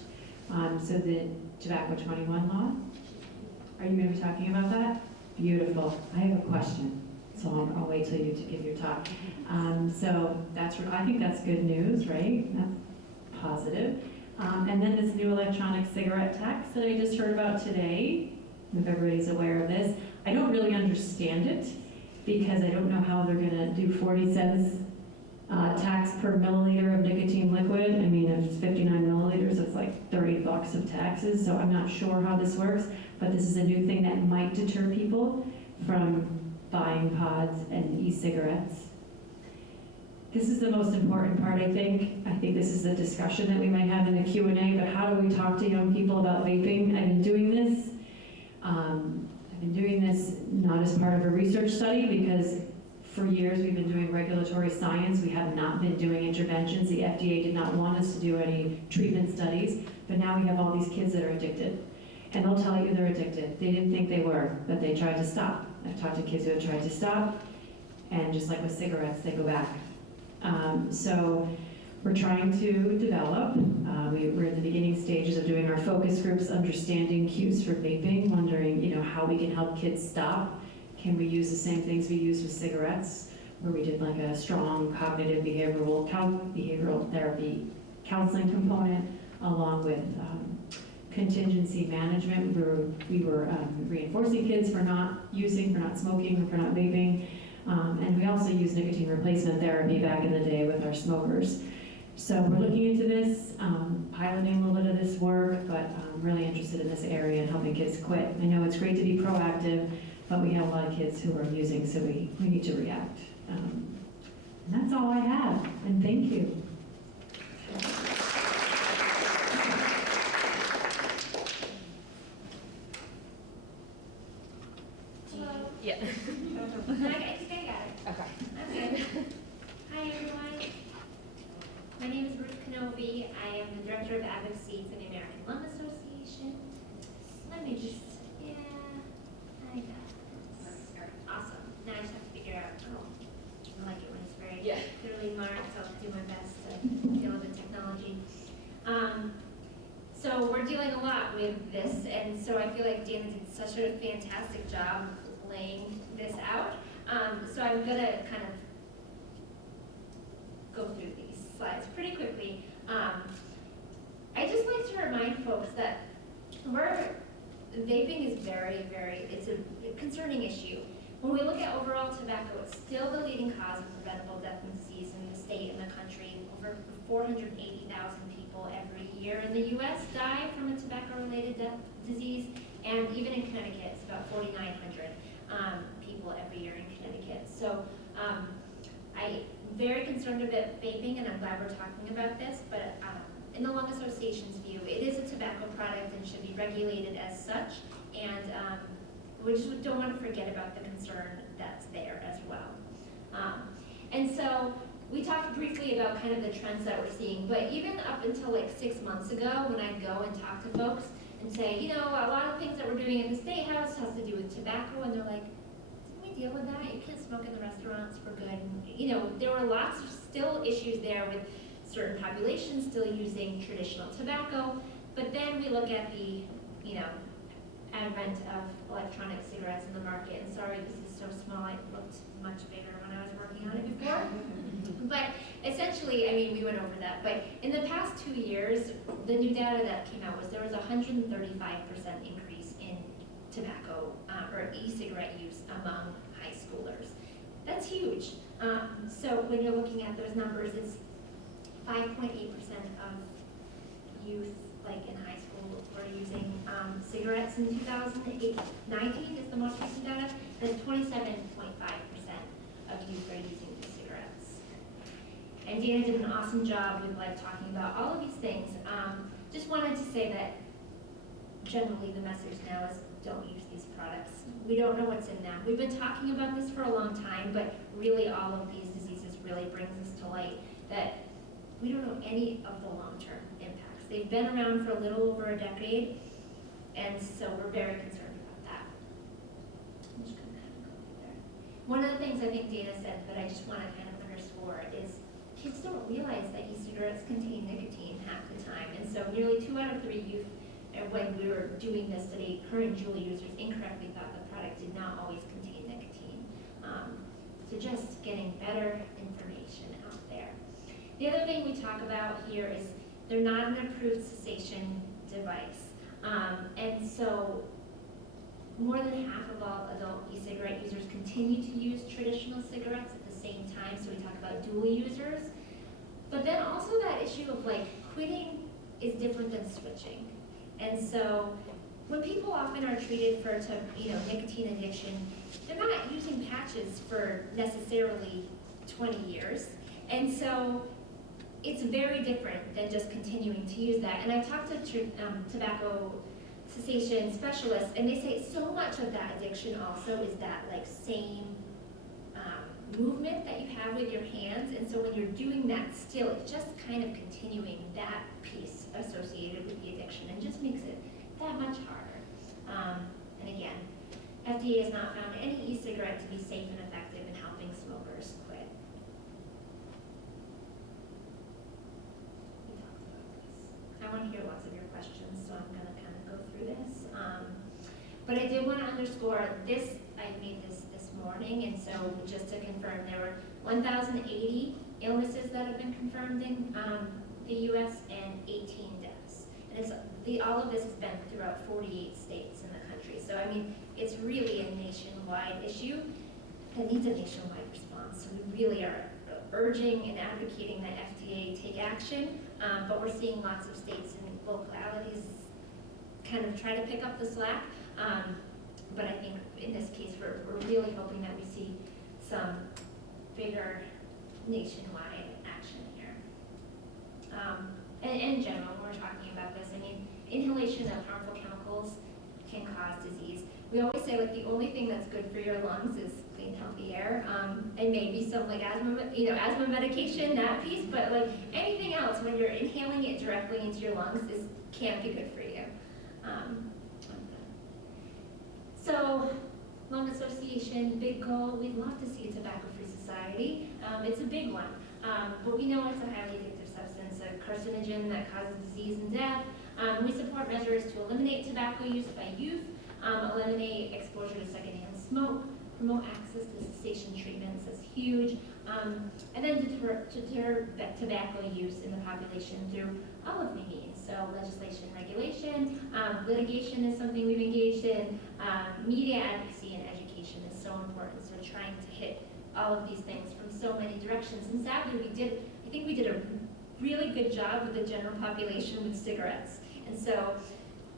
So the Tobacco 21 law. Are you going to be talking about that? Beautiful. I have a question, so I'll wait till you to give your talk. So I think that's good news, right? That's positive. And then this new electronic cigarette tax that I just heard about today, if everybody's aware of this. I don't really understand it because I don't know how they're gonna do 40 cents tax per milliliter of nicotine liquid. I mean, if it's 59 milliliters, it's like $30 of taxes, so I'm not sure how this works, but this is a new thing that might deter people from buying pods and e-cigarettes. This is the most important part, I think. I think this is a discussion that we might have in the Q&A, but how do we talk to young people about vaping? I've been doing this. Not as part of a research study because for years we've been doing regulatory science. We have not been doing interventions. The FDA did not want us to do any treatment studies, but now we have all these kids that are addicted. And they'll tell you they're addicted. They didn't think they were, but they tried to stop. I've talked to kids who have tried to stop, and just like with cigarettes, they go back. So we're trying to develop. We're in the beginning stages of doing our focus groups, understanding cues for vaping, wondering, how we can help kids stop. Can we use the same things we use with cigarettes, where we did like a strong cognitive behavioral therapy counseling component, along with contingency management, where we were reinforcing kids for not using, for not smoking, for not vaping. And we also used nicotine replacement therapy back in the day with our smokers. So we're looking into this, piloting a little bit of this work, but I'm really interested in this area and helping kids quit. I know it's great to be proactive, but we have a lot of kids who are using, so we need to react. And that's all I have, and thank you. Hello. Yeah. I think I got it. Okay. Okay. Hi, everyone. My name is Ruth Kenobi. I am the Director of Advocacy for the American Lung Association. Let me just, I got this. Awesome. Now I just have to figure out, I like it when it's very clearly marked. I'll do my best to deal with the technology. So we're dealing a lot with this, and so I feel like Dana did such a fantastic job laying this out. So I'm gonna kind of go through these slides pretty quickly. I just like to remind folks that vaping is it's a concerning issue. When we look at overall tobacco, it's still the leading cause of preventable death and disease in the state and the country. Over 480,000 people every year in the U.S. die from a tobacco-related disease, and even in Connecticut, it's about 4,900 people every year in Connecticut. So I'm very concerned about vaping, and I'm glad we're talking about this, but in the Lung Association's view, it is a tobacco product and should be regulated as such, and we just don't want to forget about the concern that's there as well. And so we talked briefly about kind of the trends that we're seeing, but even up until like 6 months ago, when I'd go and talk to folks and say, a lot of things that we're doing in the State House has to do with tobacco, and they're like, didn't we deal with that? You can't smoke in the restaurants, we're good. And, there were lots of still issues there with certain populations still using traditional tobacco, but then we look at the, advent of electronic cigarettes in the market, and sorry, this is so small, it looked much bigger when I was working on it before. But essentially, we went over that, but in the past 2 years, the new data that came out was there was a 135% increase in tobacco or e-cigarette use among high schoolers. That's huge. So when you're looking at those numbers, it's 5.8% of youth, like in high school, were using cigarettes in 2019 is the most recent data, and 27.5% of youth are using e-cigarettes. And Dana did an awesome job with talking about all of these things. Just wanted to say that generally the message now is don't use these products. We don't know what's in them. We've been talking about this for a long time, but really all of these diseases really brings us to light that we don't know any of the long-term impacts. They've been around for a little over a decade, And so we're very concerned about that. I'm just gonna kind of go through there. One of the things I think Dana said, but I just want to kind of underscore, is kids don't realize that e-cigarettes contain nicotine half the time. And so nearly 2 out of 3 youth, when we were doing this study, current Juul users incorrectly thought the product did not always contain nicotine. So just getting better information out there. The other thing we talk about here is they're not an approved cessation device. And so more than half of all adult e-cigarette users continue to use traditional cigarettes at the same time, so we talk about dual users. But then also that issue of like quitting is different than switching. And so when people often are treated for nicotine addiction, they're not using patches for necessarily 20 years. And so it's very different than just continuing to use that. And I've talked to tobacco cessation specialists, and they say so much of that addiction also is that like same movement that you have with your hands. And so when you're doing that still, it's just kind of continuing that piece associated with the addiction and just makes it that much harder. And again, FDA has not found any e-cigarette to be safe and effective in helping smokers quit. We talked about this. I want to hear lots of your questions, so I'm going to kind of go through this. But I did want to underscore this. I made this morning, and so just to confirm, there were 1,080 illnesses that have been confirmed in the U.S. and 18 deaths. And all of this has been throughout 48 states in the country. So I mean, it's really a nationwide issue that needs a nationwide response. So we really are urging and advocating that FDA take action, but we're seeing lots of states and localities kind of try to pick up the slack. But I think in this case, we're really hoping that we see some bigger nationwide action here. And in general, when we're talking about this, I mean, inhalation of harmful chemicals can cause disease. We always say, like, the only thing that's good for your lungs is clean, healthy air. And maybe some like asthma medication, that piece, but like anything else, when you're inhaling it directly into your lungs, can't be good for you. So, lung association, big goal, we'd love to see a tobacco-free society. It's a big one, but we know it's a highly addictive substance, a carcinogen that causes disease and death. We support measures to eliminate tobacco use by youth, eliminate exposure to secondhand smoke, promote access to cessation treatments, that's huge, and then deter tobacco use in the population through all of the means. So legislation, regulation, litigation is something we've engaged in, media advocacy and education is so important. So trying to hit all of these things from so many directions. And sadly, I think we did a really good job with the general population with cigarettes. And so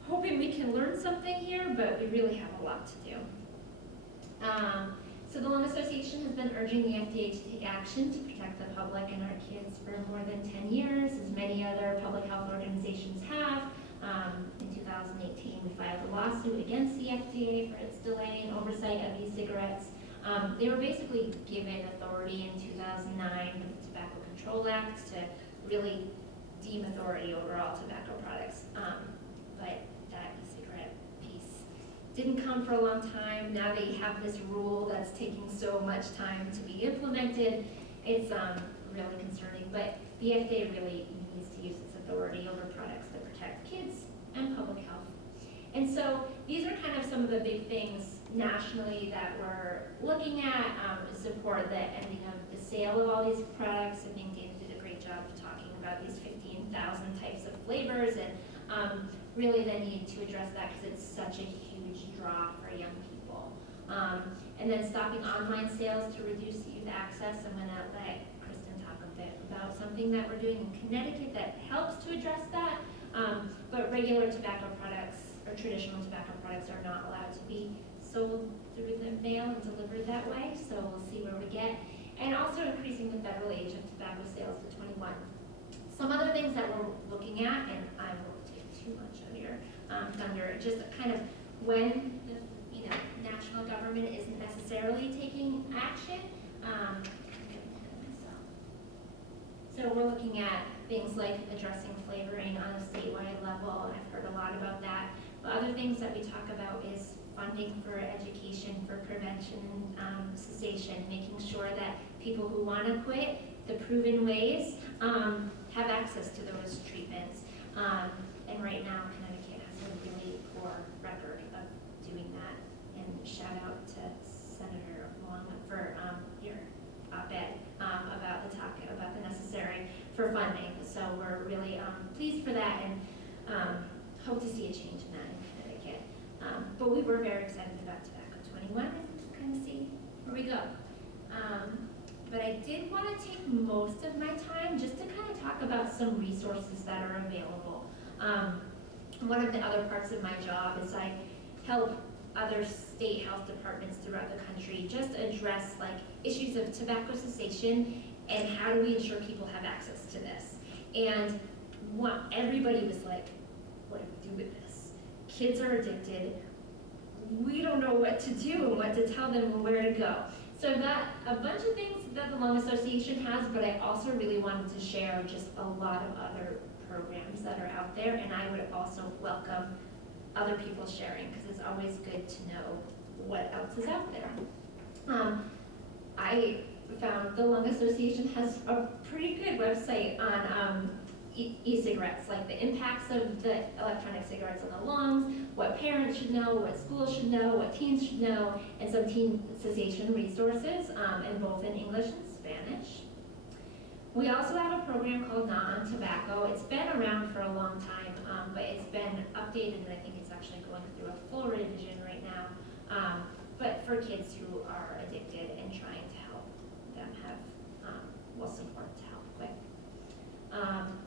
hoping we can learn something here, but we really have a lot to do. So the Lung Association has been urging the FDA to take action to protect the public and our kids for more than 10 years, as many other public health organizations have. In 2018, we filed a lawsuit against the FDA for its delay in oversight of e-cigarettes. They were basically given authority in 2009 with the Tobacco Control Act to really deem authority over all tobacco products. But that e-cigarette piece didn't come for a long time. Now they have this rule that's taking so much time to be implemented. It's really concerning, but the FDA really needs to use its authority over products that protect kids and public health. And so these are kind of some of the big things nationally that we're looking at, support the ending of the sale of all these products. I think Dave did a great job of talking about these 15,000 types of flavors, and really the need to address that because it's such a huge draw for young people. And then stopping online sales to reduce youth access. I'm going to let Kristen talk a bit about something that we're doing in Connecticut that helps to address that. But regular tobacco products or traditional tobacco products are not allowed to be sold through the mail and delivered that way. So we'll see where we get. And also increasing the federal age of tobacco sales to 21. Some other things that we're looking at, and I won't take too much of your thunder, just kind of when the national government isn't necessarily taking action. So we're looking at things like addressing flavoring on a statewide level. I've heard a lot about that. But other things that we talk about is funding for education, for prevention and cessation, making sure that people who want to quit the proven ways have access to those treatments. And right now, Connecticut has a really poor record of doing that. And shout out to Senator Long for your op-ed about the talk about the necessary for funding. So we're really pleased for that and hope to see a change in that in Connecticut. But we were very excited about Tobacco 21 and kind of see where we go. But I did want to take most of my time just to kind of talk about some resources that are available. One of the other parts of my job is I help other state health departments throughout the country just address like issues of tobacco cessation and how do we ensure people have access to this. And everybody was like, what do we do with this? Kids are addicted. We don't know what to do and what to tell them and where to go. So I've got a bunch of things that the Lung Association has, but I also really wanted to share just a lot of other programs that are out there, and I would also welcome other people sharing, because it's always good to know what else is out there. I found the Lung Association has a pretty good website on e-cigarettes, like the impacts of the electronic cigarettes on the lungs, what parents should know, what schools should know, what teens should know, and some teen cessation resources, in both in English and Spanish. We also have a program called Non-Tobacco. It's been around for a long time, but it's been updated, and I think it's actually going through a full revision right now, but for kids who are addicted and trying to help them have, support to help quit.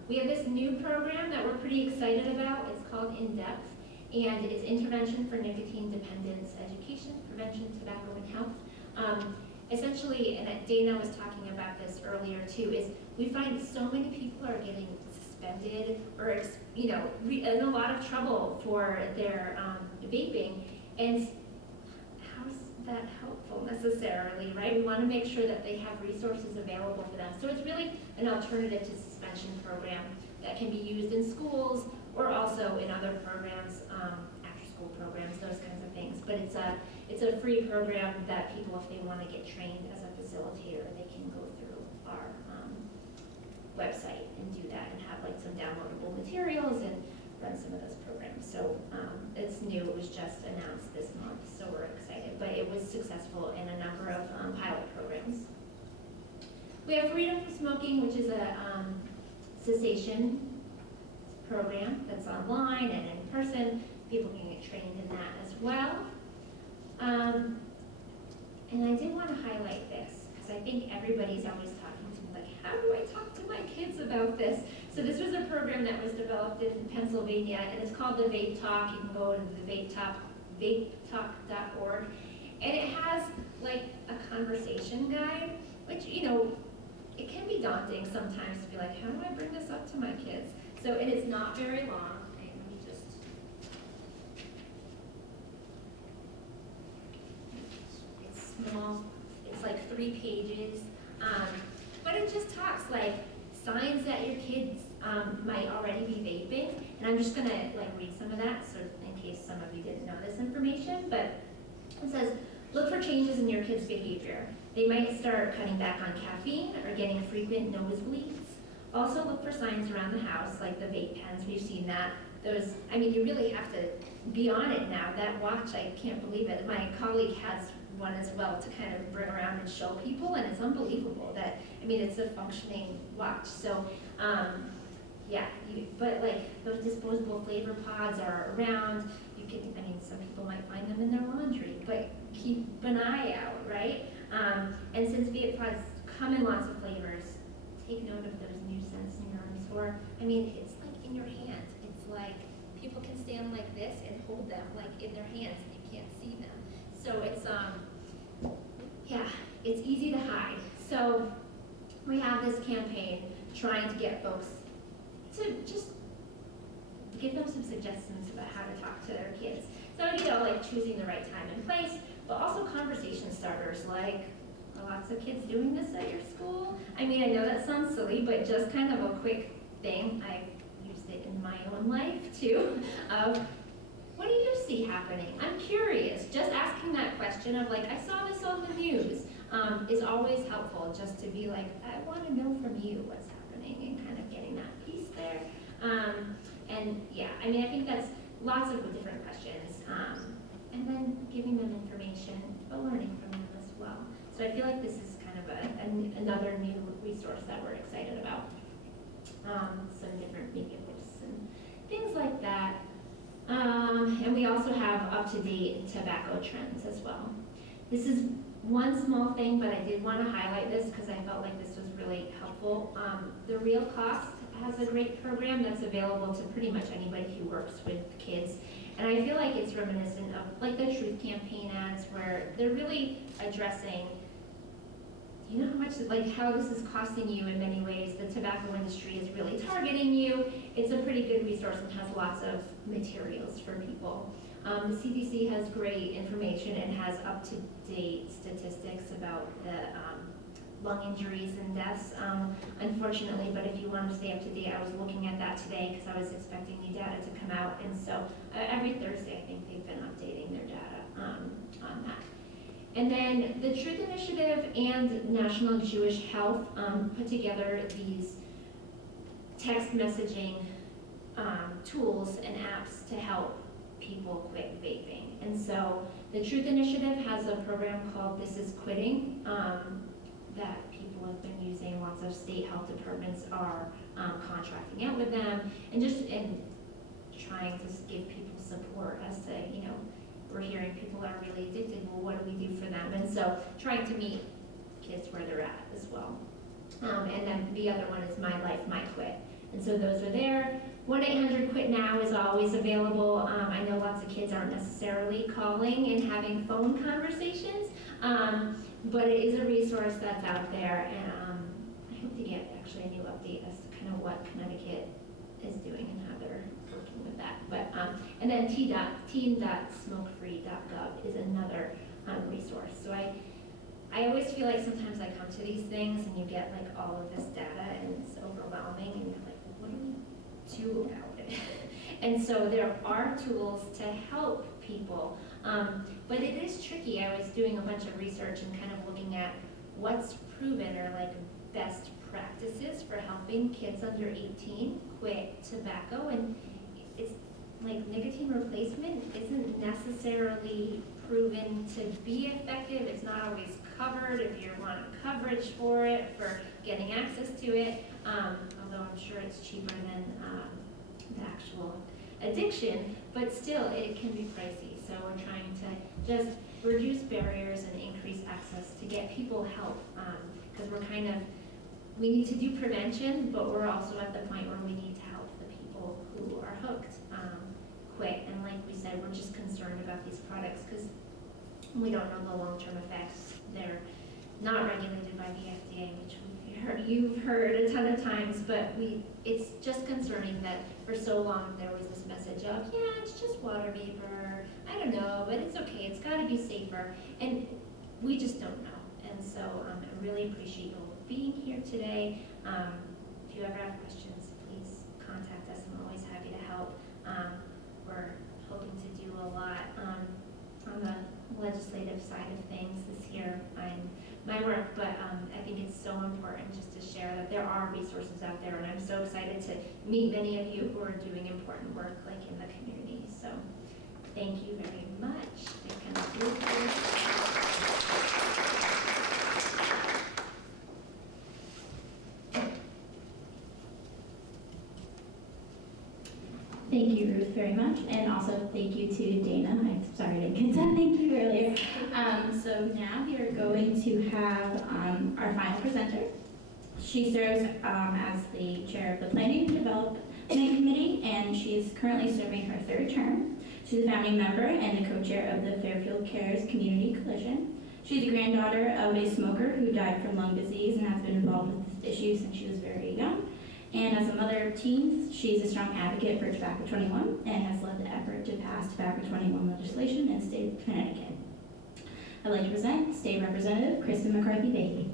We have this new program that we're pretty excited about. It's called In Depth, and it's Intervention for Nicotine Dependence Education, Prevention, Tobacco, and Health. Essentially, and Dana was talking about this earlier too, is we find so many people are getting suspended or, in a lot of trouble for their vaping, and how's that helpful necessarily, right? We want to make sure that they have resources available for them. So it's really an alternative to suspension program that can be used in schools or also in other programs, after-school programs, those kinds of things. But it's a free program that people, if they want to get trained as a facilitator, they can go through our website and do that and have like some downloadable materials and run some of those programs. So it's new, it was just announced this month, so we're excited. But it was successful in a number of pilot programs. We have Freedom from Smoking, which is a cessation program that's online and in person. People can get trained in that as well. And I did want to highlight this, because I think everybody's always talking to me like, how do I talk to my kids about this? So this was a program that was developed in Pennsylvania, and it's called the Vape Talk. You can go to the vapetalk.org. And it has like a conversation guide, which, it can be daunting sometimes to be like, how do I bring this up to my kids? So it is not very long. Okay, let me just. It's small. It's like 3 pages. But it just talks like signs that your kids might already be vaping. And I'm just gonna read some of that, so in case some of you didn't know this information. But it says, look for changes in your kids' behavior. They might start cutting back on caffeine or getting frequent nosebleeds. Also look for signs around the house, like the vape pens. We've seen that. You really have to be on it now. That watch, I can't believe it. My colleague has one as well to kind of bring around and show people, and it's unbelievable that, it's a functioning watch. So, but those disposable flavor pods are around. You can, some people might find them in their laundry, but keep an eye out, right? And since vape pods come in lots of flavors, take note of those new sense neurons, or, it's like in your hand. It's like people can stand like this and hold them in their hands and you can't see them. So it's, it's easy to hide. So we have this campaign trying to get folks to just give them some suggestions about how to talk to their kids. So, choosing the right time and place, but also conversation starters, like, are lots of kids doing this at your school? I know that sounds silly, but just kind of a quick thing. I've used it in my own life, too, of, what do you see happening? I'm curious. Just asking that question of like, I saw this on the news, is always helpful, just to be like, I want to know from you what's happening, and kind of getting that piece there. And yeah, I mean, I think that's lots of different questions. And then giving them information, but learning from them as well. So I feel like this is kind of another new resource that we're excited about. Some different media posts and things like that. And we also have up-to-date tobacco trends as well. This is one small thing, but I did want to highlight this because I felt like this was really helpful. The Real Cost has a great program that's available to pretty much anybody who works with kids. And I feel like it's reminiscent of like the Truth Campaign ads, where they're really addressing, you know, how much, like how this is costing you in many ways. The tobacco industry is really targeting you. It's a pretty good resource and has lots of materials for people. The CDC has great information and has up-to-date statistics about the lung injuries and deaths, unfortunately, but if you want to stay up to date, I was looking at that today because I was expecting the data to come out, and so every Thursday I think they've been updating their data on that. And then the Truth Initiative and National Jewish Health put together these text messaging tools and apps to help people quit vaping. And so the Truth Initiative has a program called This Is Quitting that people have been using. Lots of state health departments are contracting out with them, and just trying to give people support as to, you know, we're hearing people are really addicted, well, what do we do for them? And so trying to meet kids where they're at as well. And then the other one is My Life, My Quit. And so those are there. 1-800-QUIT-NOW is always available. I know lots of kids aren't necessarily calling and having phone conversations, but it is a resource that's out there, and I hope to get actually a new update as to kind of what Connecticut is doing and how they're working with that. But and then teen.smokefree.gov is another resource. So I always feel like sometimes I come to these things and you get like all of this data and it's overwhelming, and you're like, well, what do we do about it? And so there are tools to help people, but it is tricky. I was doing a bunch of research and kind of looking at what's proven or like best practices for helping kids under 18 quit tobacco, and it's like nicotine replacement isn't necessarily proven to be effective. It's not always covered if you want coverage for it, for getting access to it, although I'm sure it's cheaper than the actual addiction, but still it can be pricey. So we're trying to just reduce barriers and increase access to get people help, because we need to do prevention, but we're also at the point where we need to help the people who are hooked quit. And like we said, we're just concerned about these products because we don't know the long-term effects. They're not regulated by the FDA, which you've heard a ton of times, but it's just concerning that for so long there was this message of, yeah, it's just water vapor, I don't know, but it's okay, it's got to be safer, and we just don't know. And so I really appreciate you all being here today. If you ever have questions, please contact us. I'm always happy to help. We're hoping to do a lot on the legislative side of things this year. My work, but I think it's so important just to share that there are resources out there, and I'm so excited to meet many of you who are doing important work like in the community. So thank you very much. I can do Thank you, Ruth, very much, and also thank you to Dana. I'm sorry I didn't get to thank you earlier. So now we are going to have our final presenter. She serves as the chair of the Planning and Development Committee, and she is currently serving her third term. She's a founding member and the co-chair of the Fairfield Cares Community Coalition. She's the granddaughter of a smoker who died from lung disease and has been involved with this issue since she was very young. And as a mother of teens, she's a strong advocate for Tobacco 21 and has led the effort to pass Tobacco 21 legislation in the state of Connecticut. I'd like to present State Representative Kristen McCarthy-Bailey.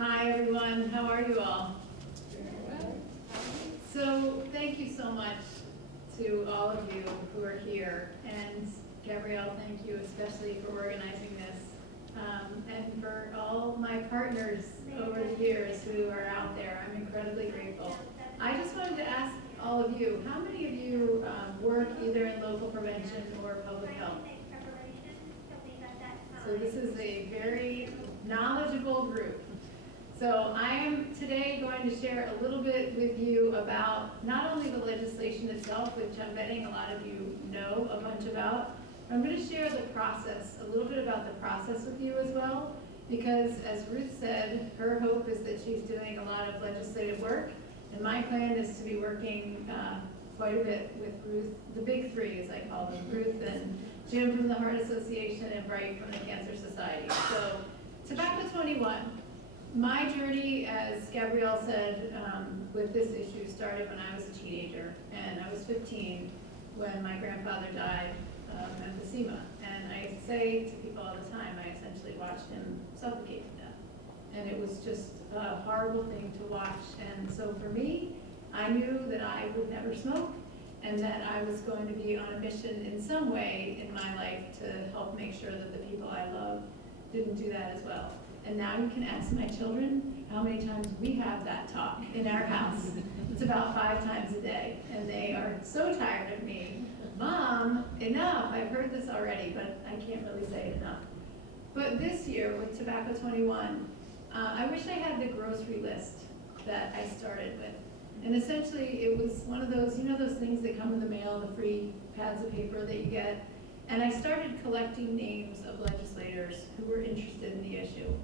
Hi, everyone. How are you all? So thank you so much to all of you who are here. And Gabrielle, thank you especially for organizing this. And for all my partners over the years who are out there, I'm incredibly grateful. I just wanted to ask all of you, how many of you work either in local prevention or public health? So this is a very knowledgeable group. So I am today going to share a little bit with you about not only the legislation itself, which I'm betting a lot of you know a bunch about, but I'm going to share the process, a little bit about the process with you as well, because as Ruth said, her hope is that she's doing a lot of legislative work, and my plan is to be working quite a bit with Ruth, the big three as I call them, Ruth and Jim from the Heart Association and Bright from the Cancer Society. So Tobacco 21. My journey, as Gabrielle said, with this issue started when I was a teenager, and I was 15 when my grandfather died of emphysema. And I say to people all the time, I essentially watched him suffocate to death. And it was just a horrible thing to watch. And so for me, I knew that I would never smoke, and that I was going to be on a mission in some way in my life to help make sure that the people I love didn't do that as well. And now you can ask my children how many times we have that talk in our house. It's about 5 times a day, and they are so tired of me. Mom, enough, I've heard this already, but I can't really say it enough. But this year with Tobacco 21, I wish I had the grocery list that I started with. And essentially it was one of those, you know those things that come in the mail, the free pads of paper that you get? And I started collecting names of legislators who were interested in the issue.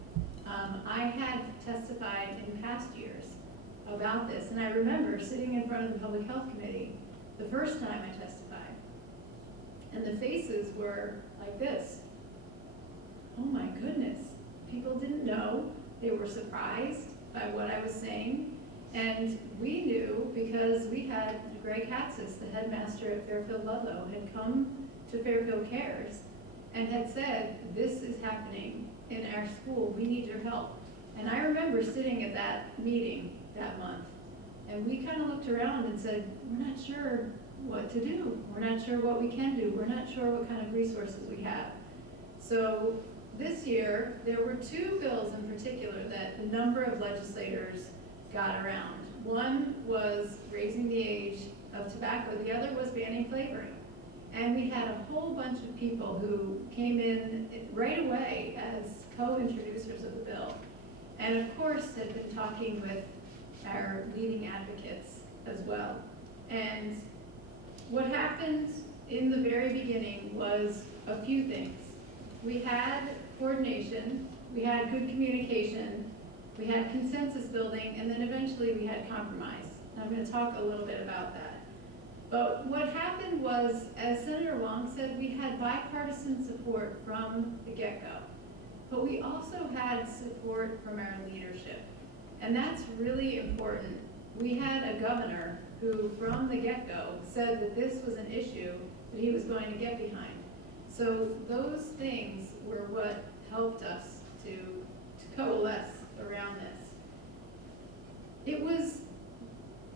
I had testified in past years about this, and I remember sitting in front of the Public Health Committee the first time I testified, and the faces were like this. Oh my goodness, people didn't know, they were surprised by what I was saying, and we knew because we had Greg Hatzis, the headmaster at Fairfield Ludlow, had come to Fairfield Cares and had said, this is happening in our school, we need your help. And I remember sitting at that meeting that month, and we kind of looked around and said, we're not sure what to do. We're not sure what we can do. We're not sure what kind of resources we have. So this year, there were 2 bills in particular that a number of legislators got around. One was raising the age of tobacco. The other was banning flavoring. And we had a whole bunch of people who came in right away as co-introducers of the bill. And of course, had been talking with our leading advocates as well. And what happened in the very beginning was a few things. We had coordination, we had good communication, we had consensus building, and then eventually we had compromise. And I'm going to talk a little bit about that. But what happened was, as Senator Wong said, we had bipartisan support from the get-go. But we also had support from our leadership. And that's really important. We had a governor who, from the get-go, said that this was an issue that he was going to get behind. So those things were what helped us to coalesce around this.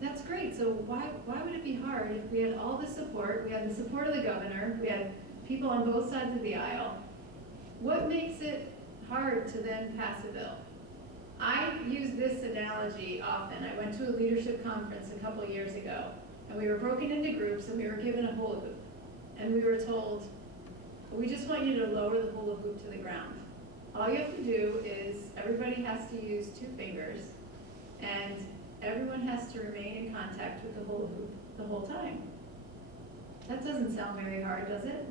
That's great. So why would it be hard if we had all the support? We had the support of the governor. We had people on both sides of the aisle. What makes it hard to then pass a bill? I use this analogy often. I went to a leadership conference a couple years ago, and we were broken into groups, and we were given a hula hoop. And we were told, we just want you to lower the hula hoop to the ground. All you have to do is, everybody has to use 2 fingers, and everyone has to remain in contact with the hula hoop the whole time. That doesn't sound very hard, does it?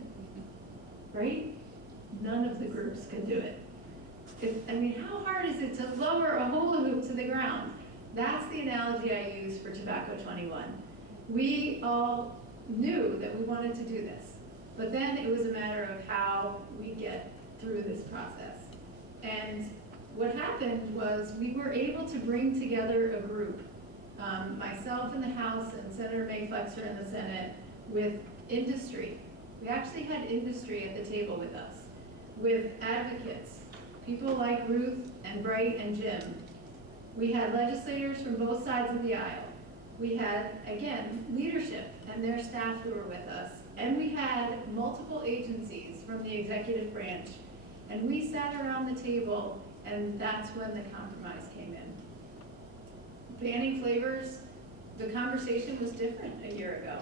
Right? None of the groups can do it. How hard is it to lower a hula hoop to the ground? That's the analogy I use for Tobacco 21. We all knew that we wanted to do this, but then it was a matter of how we get through this process. And what happened was we were able to bring together a group, myself in the House and Senator May Flexer in the Senate, with industry. We actually had industry at the table with us, with advocates, people like Ruth and Bright and Jim, We had legislators from both sides of the aisle. We had, again, leadership and their staff who were with us. And we had multiple agencies from the executive branch. And we sat around the table, and that's when the compromise came in. Banning flavors, the conversation was different a year ago.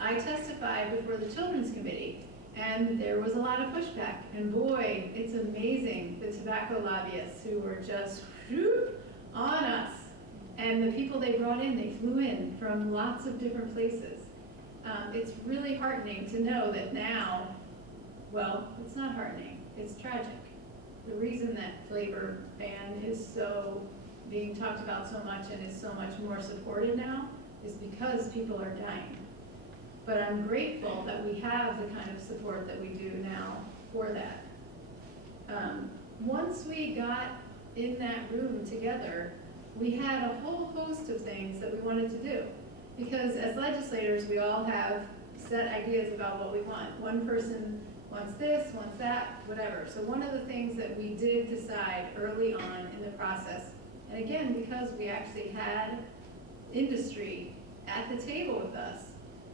I testified before the Children's Committee, and there was a lot of pushback. And boy, it's amazing, the tobacco lobbyists who were just whoop, on us. And the people they brought in, they flew in from lots of different places. It's really heartening to know that now, well, it's not heartening, it's tragic. The reason that flavor ban is so being talked about so much and is so much more supported now is because people are dying. But I'm grateful that we have the kind of support that we do now for that. Once we got in that room together, we had a whole host of things that we wanted to do. Because as legislators, we all have set ideas about what we want. One person wants this, wants that, whatever. So one of the things that we did decide early on in the process, and again, because we actually had industry at the table with us,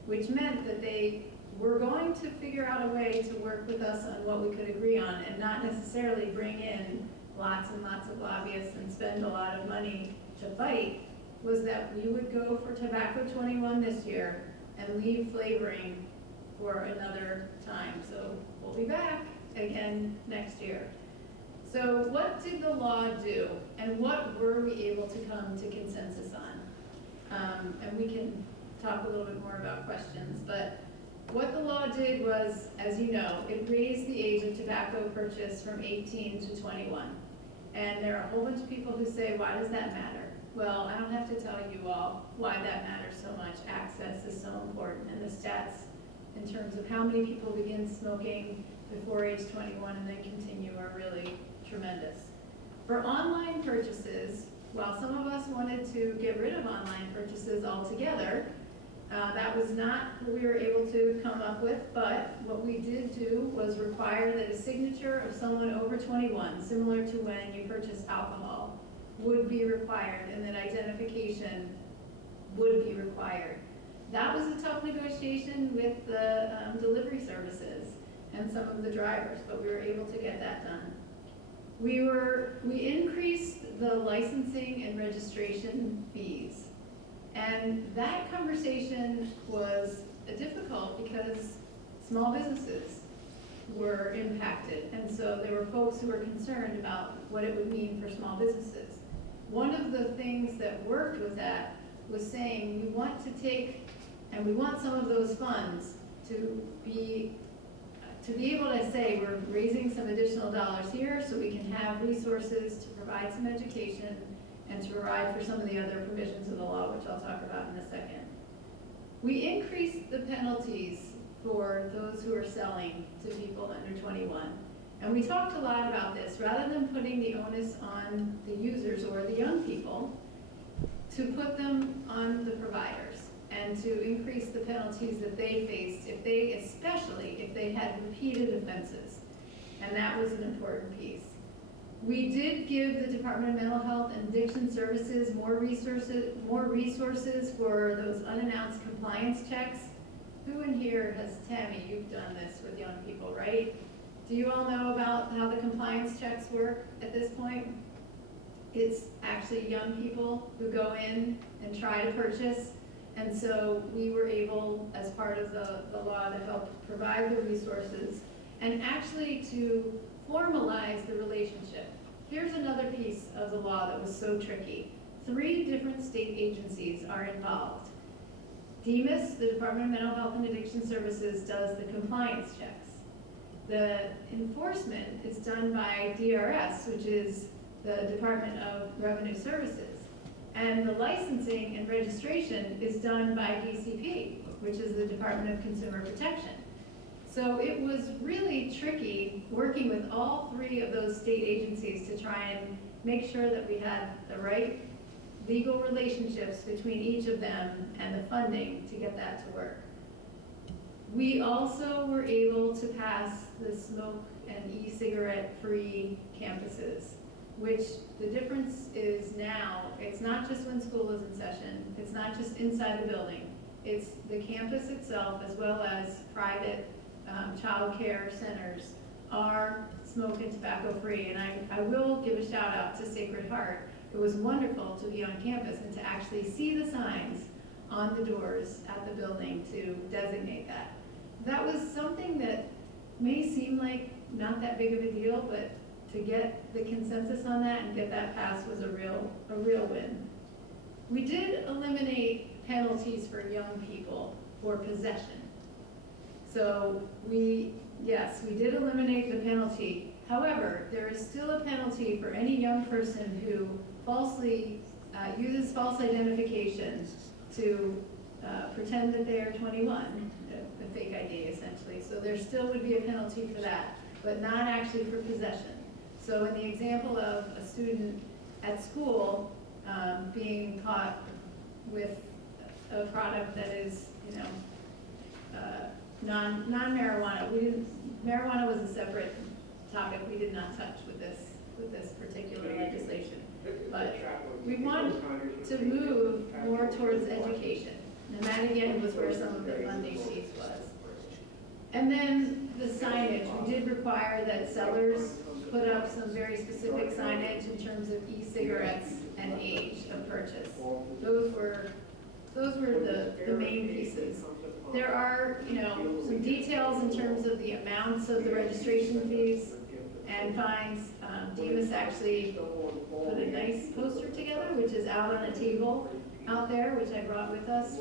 which meant that they were going to figure out a way to work with us on what we could agree on and not necessarily bring in lots and lots of lobbyists and spend a lot of money to fight, was that we would go for tobacco 21 this year and leave flavoring for another time. So we'll be back again next year. So what did the law do, and what were we able to come to consensus on? And we can talk a little bit more about questions, but what the law did was, as you know, it raised the age of tobacco purchase from 18 to 21. And there are a whole bunch of people who say, why does that matter? Well, I don't have to tell you all why that matters so much. Access is so important, and the stats in terms of how many people begin smoking before age 21 and then continue are really tremendous. For online purchases, while some of us wanted to get rid of online purchases altogether, that was not what we were able to come up with, but what we did do was require that a signature of someone over 21, similar to when you purchase alcohol, would be required, and that identification would be required. That was a tough negotiation with the delivery services and some of the drivers, but we were able to get that done. We increased the licensing and registration fees. And that conversation was difficult because small businesses were impacted. And so there were folks who were concerned about what it would mean for small businesses. One of the things that worked with that was saying we want to take, and we want some of those funds to be able to say we're raising some additional dollars here so we can have resources to provide some education and to provide for some of the other provisions of the law, which I'll talk about in a second. We increased the penalties for those who are selling to people under 21. And we talked a lot about this. Rather than putting the onus on the users or the young people, to put them on the providers and to increase the penalties that they faced, especially if they had repeated offenses. And that was an important piece. We did give the Department of Mental Health and Addiction Services more resources for those unannounced compliance checks. Who in here has, Tammy, you've done this with young people, right? Do you all know about how the compliance checks work at this point? It's actually young people who go in and try to purchase. And so we were able, as part of the law, to help provide the resources and actually to formalize the relationship. Here's another piece of the law that was so tricky. 3 different state agencies are involved. DEMIS, the Department of Mental Health and Addiction Services, does the compliance checks. The enforcement is done by DRS, which is the Department of Revenue Services. And the licensing and registration is done by DCP, which is the Department of Consumer Protection. So it was really tricky working with all 3 of those state agencies to try and make sure that we had the right legal relationships between each of them and the funding to get that to work. We also were able to pass the smoke and e-cigarette free campuses. which the difference is now, it's not just when school is in session, it's not just inside the building, it's the campus itself as well as private child care centers are smoke and tobacco free. And I will give a shout out to Sacred Heart. It was wonderful to be on campus and to actually see the signs on the doors at the building to designate that. That was something that may seem like not that big of a deal, but to get the consensus on that and get that passed was a real win. We did eliminate penalties for young people for possession. So yes, we did eliminate the penalty. However, there is still a penalty for any young person who falsely uses false identification to pretend that they are 21, a fake ID essentially. So there still would be a penalty for that, but not actually for possession. So in the example of a student at school being caught with a product that is, non-marijuana, marijuana was a separate topic we did not touch with this particular legislation. But we want to move more towards education. And that again was where some of the funding piece was. And then the signage, we did require that sellers put up some very specific signage in terms of e-cigarettes and age of purchase. Those were the main pieces. There are, some details in terms of the amounts of the registration fees and fines. Demas actually put a nice poster together, which is out on a table out there, which I brought with us.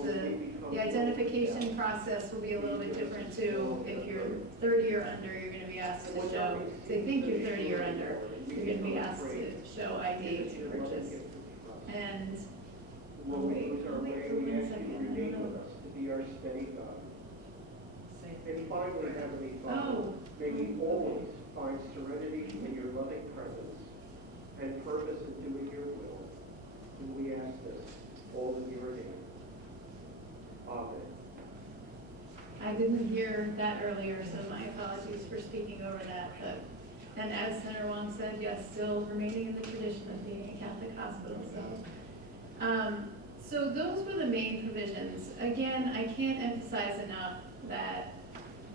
The identification process will be a little bit different too. If you're 30 or under, you're going to be asked to show, if they think you're 30 or under, you're going to be asked to show ID to purchase. And, wait for 1 second, I don't know. And finally, Heavenly Father, may we always find serenity in your loving presence and purpose in doing your will. And we ask this all in your name. Amen. I didn't hear that earlier, so my apologies for speaking over that. And as Senator Wong said, yes, still remaining in the tradition of being a Catholic hospital. So those were the main provisions. Again, I can't emphasize enough that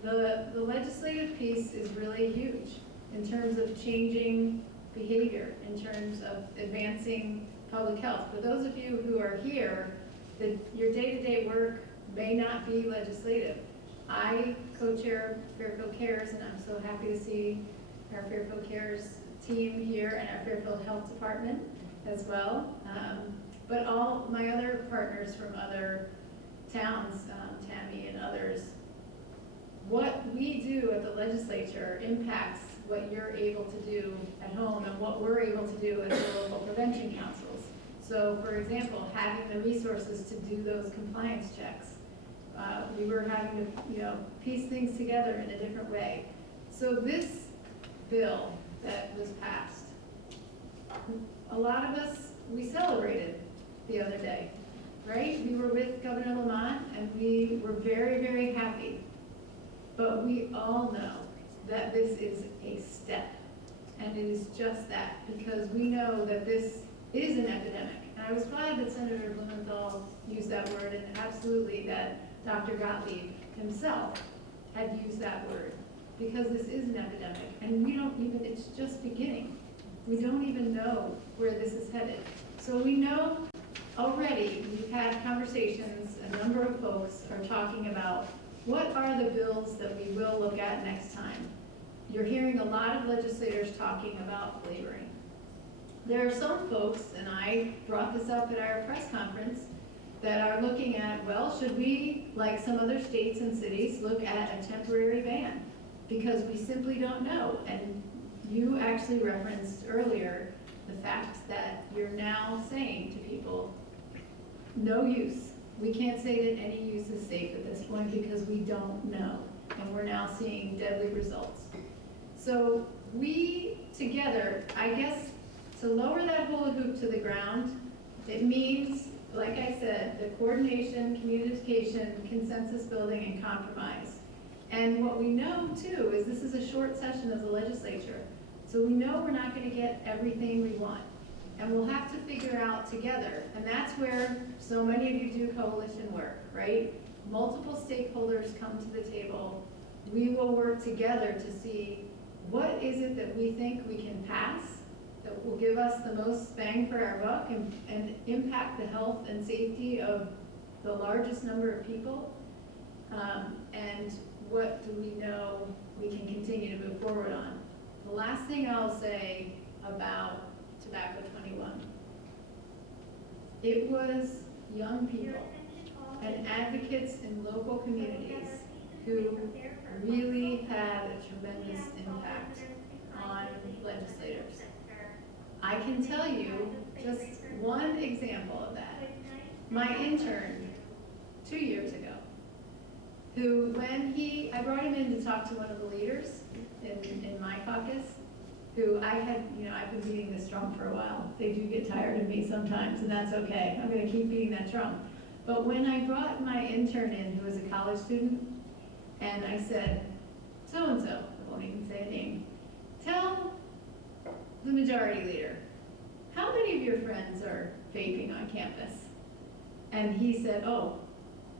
the legislative piece is really huge in terms of changing behavior, in terms of advancing public health. For those of you who are here, your day-to-day work may not be legislative. I co-chair Fairfield Cares, and I'm so happy to see our Fairfield Cares team here and our Fairfield Health Department as well. But all my other partners from other towns, Tammy and others, what we do at the legislature impacts what you're able to do at home and what we're able to do as the local prevention councils. So for example, having the resources to do those compliance checks. We were having to, piece things together in a different way. So this bill that was passed, a lot of us, we celebrated the other day, right? We were with Governor Lamont and we were very, very happy. But we all know that this is a step, and it is just that, because we know that this is an epidemic. And I was glad that Senator Blumenthal used that word, and absolutely that Dr. Gottlieb himself had used that word, because this is an epidemic, and we don't even, it's just beginning. We don't even know where this is headed. So we know already, we've had conversations, a number of folks are talking about what are the bills that we will look at next time. You're hearing a lot of legislators talking about flavoring. There are some folks, and I brought this up at our press conference, that are looking at, well, should we, like some other states and cities, look at a temporary ban? Because we simply don't know. And you actually referenced earlier the fact that you're now saying to people, no use. We can't say that any use is safe at this point because we don't know. And we're now seeing deadly results. So we together, I guess, to lower that hula hoop to the ground, it means, like I said, the coordination, communication, consensus building, and compromise. And what we know too is this is a short session of the legislature. So we know we're not gonna get everything we want. And we'll have to figure out together, and that's where so many of you do coalition work, right? Multiple stakeholders come to the table. We will work together to see what is it that we think we can pass that will give us the most bang for our buck and impact the health and safety of the largest number of people. And what do we know we can continue to move forward on? The last thing I'll say about Tobacco 21. It was young people and advocates in local communities who really had a tremendous impact on legislators. I can tell you just one example of that. My intern 2 years ago, who I brought him in to talk to one of the leaders in my caucus, who I've been beating this drum for a while. They do get tired of me sometimes, and that's okay. I'm gonna keep beating that drum. But when I brought my intern in, who was a college student, and I said, so-and-so, I won't even say a name, tell the majority leader, how many of your friends are vaping on campus? And he said, oh,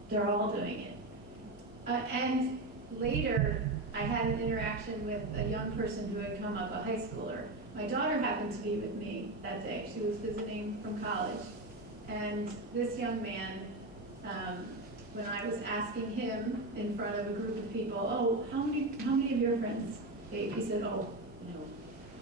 they're all doing it. And later, I had an interaction with a young person who had come up, a high schooler. My daughter happened to be with me that day. She was visiting from college. And this young man, when I was asking him in front of a group of people, oh, how many of your friends vape? He said, oh,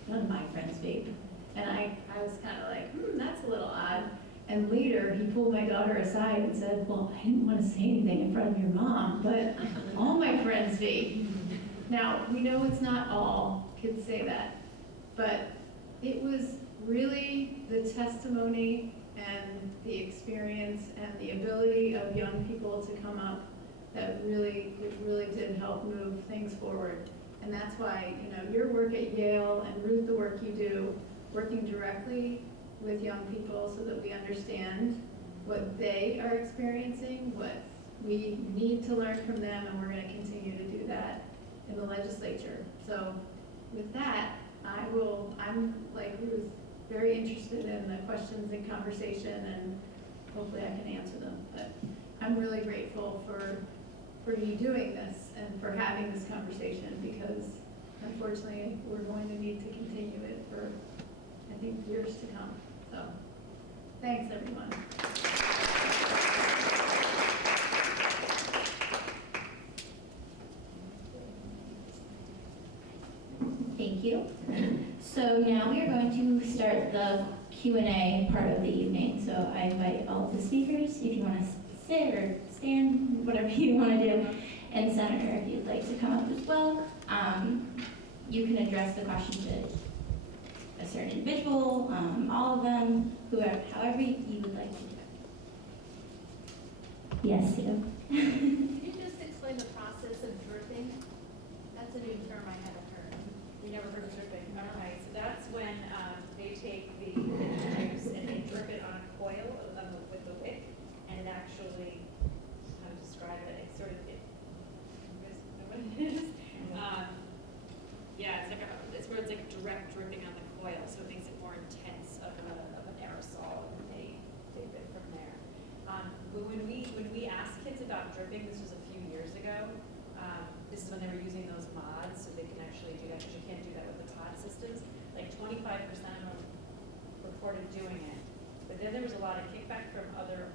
none of my friends vape. And I was kind of like, that's a little odd. And later, he pulled my daughter aside and said, well, I didn't want to say anything in front of your mom, but all my friends vape. Now, we know it's not all kids say that, but it was really the testimony and the experience and the ability of young people to come up that really did help move things forward. And that's why, your work at Yale and Ruth, the work you do, working directly with young people so that we understand what they are experiencing, what we need to learn from them, and we're going to continue to do that in the legislature. So with that, I'm like Ruth, very interested in the questions and conversation, and hopefully I can answer them. But I'm really grateful for you doing this and for having this conversation, because unfortunately we're going to need to continue it for, I think, years to come. So thanks, everyone. Thank you. So now we are going to start the Q&A part of the evening. So I invite all of the speakers, if you want to sit or stand, whatever you want to do, and Senator, if you'd like to come up as well. You can address the question to a certain individual, all of them, whoever, however you would like to do it. Yes, Sue. Can you just explain the process of dripping? That's a new term I haven't heard. We never heard of dripping. All right, so that's when they take the juice and they drip it on a coil with the wick, and it actually, how to describe it, it's sort of, you guys know what it is? Yeah, it's where it's like direct dripping on the coil, so it makes it more intense of an aerosol, and they dip it from there. But when we asked kids about dripping, this was a few years ago, this is when they were using those mods, so they can actually do that, because you can't do that with the pod systems. Like 25% of them reported doing it. But then there was a lot of kickback from other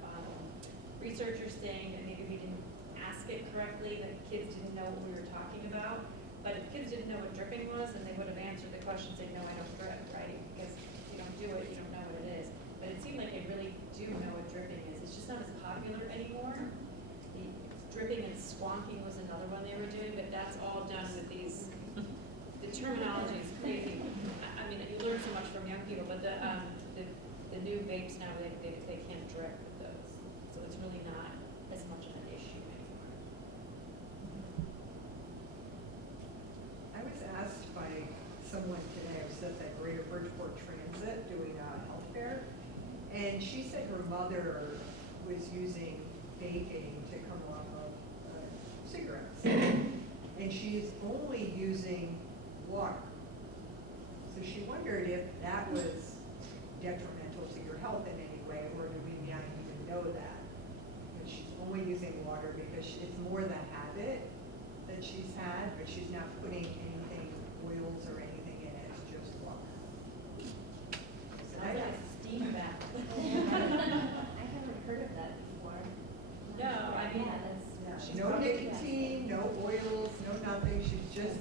researchers saying that maybe we didn't ask it correctly, that kids didn't know what we were talking about. But if kids didn't know what dripping was, then they would have answered the question saying, no, I don't drip, right? Because if you don't do it, you don't know what it is. But it seemed like they really do know what dripping is. It's just not as popular anymore. The dripping and squonking was another one they were doing, but that's all done with these, the terminology is crazy. I mean, you learn so much from young people, but the new vapes now, they can't drip with those. So it's really not as much of an issue anymore. I was asked by someone today, I was at the Greater Bridgeport Transit doing a health fair, and she said her mother was using vaping to come off of cigarettes, and she's only using water. So she wondered if that was detrimental to your health in any way, or do we not even know that? And she's only using water because it's more the habit that she's had, but she's not putting anything, oils or anything in it, it's just water. So I that- like a steam bath. I haven't heard of that before. No, I mean- Yeah, that's yeah, no nicotine, no oils, no nothing, she's just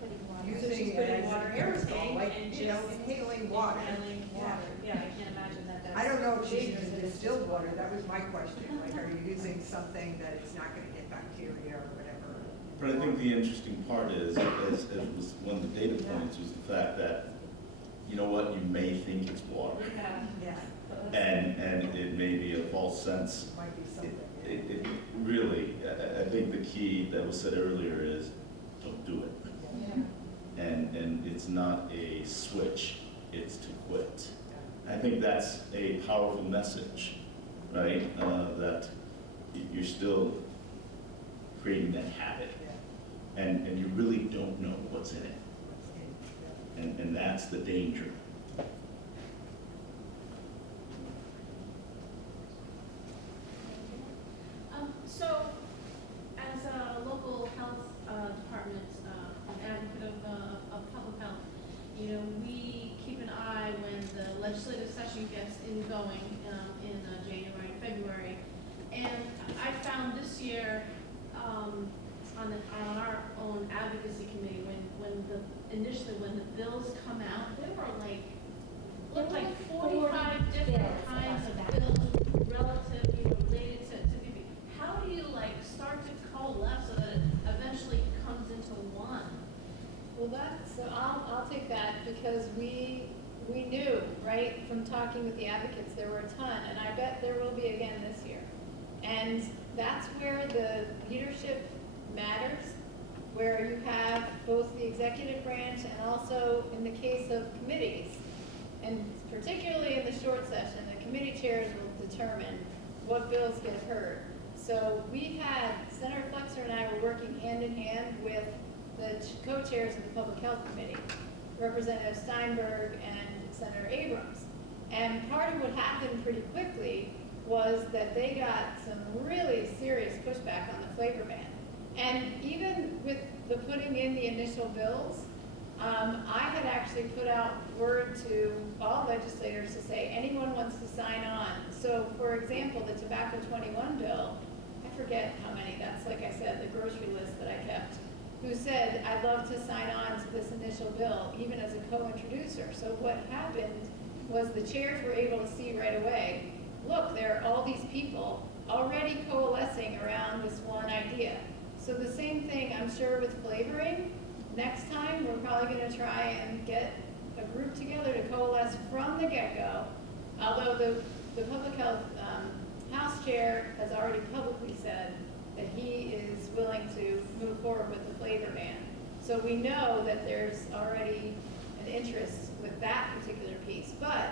putting water. So using she's it putting as an water in her aerosol, tank like, and you know, just inhaling water. Inhaling water. Yeah, I can't imagine that that's. I don't know if she's dangerous using if it's distilled just water, that was my question, like, are you using something that it's not gonna get bacteria or whatever? But I think the interesting part is, as was one of the data points, was the fact that, you know what, you may think it's water, Yeah. Yeah, and it may be a false sense. might be something. It really, I think the key that was said earlier is, don't do it. Yeah. And it's not a switch, it's to quit. I think that's a powerful message, right? That you're still creating that habit, and you really don't know what's in it, and that's the danger. So, as a local health department, an advocate of public health, you know, we keep an eye when the legislative session gets going in January and February. And I found this year, on our own advocacy committee, when the bills come out, there were like, looked like 45 different kinds of bills relative, related to VP. How do you start to coalesce so that it eventually comes into one? Well, so I'll take that because we knew, right, from talking with the advocates, there were a ton, and I bet there will be again this year. And that's where the leadership matters, where you have both the executive branch and also in the case of committees, and particularly in the short session, the committee chairs will determine what bills get heard. So we've had, Senator Flexer and I were working hand in hand with the co-chairs of the Public Health Committee, Representative Steinberg and Senator Abrams. And part of what happened pretty quickly was that they got some really serious pushback on the flavor ban. And even with the putting in the initial bills, I had actually put out word to all legislators to say anyone wants to sign on. So for example, the Tobacco 21 bill, I forget how many, that's like I said, the grocery list that I kept, who said, I'd love to sign on to this initial bill, even as a co-introducer. So what happened was the chairs were able to see right away, look, there are all these people already coalescing around this one idea. So the same thing, I'm sure, with flavoring. Next time, we're probably going to try and get a group together to coalesce from the get-go. Although the Public Health House Chair has already publicly said that he is willing to move forward with the flavor ban. So we know that there's already an interest with that particular piece. But,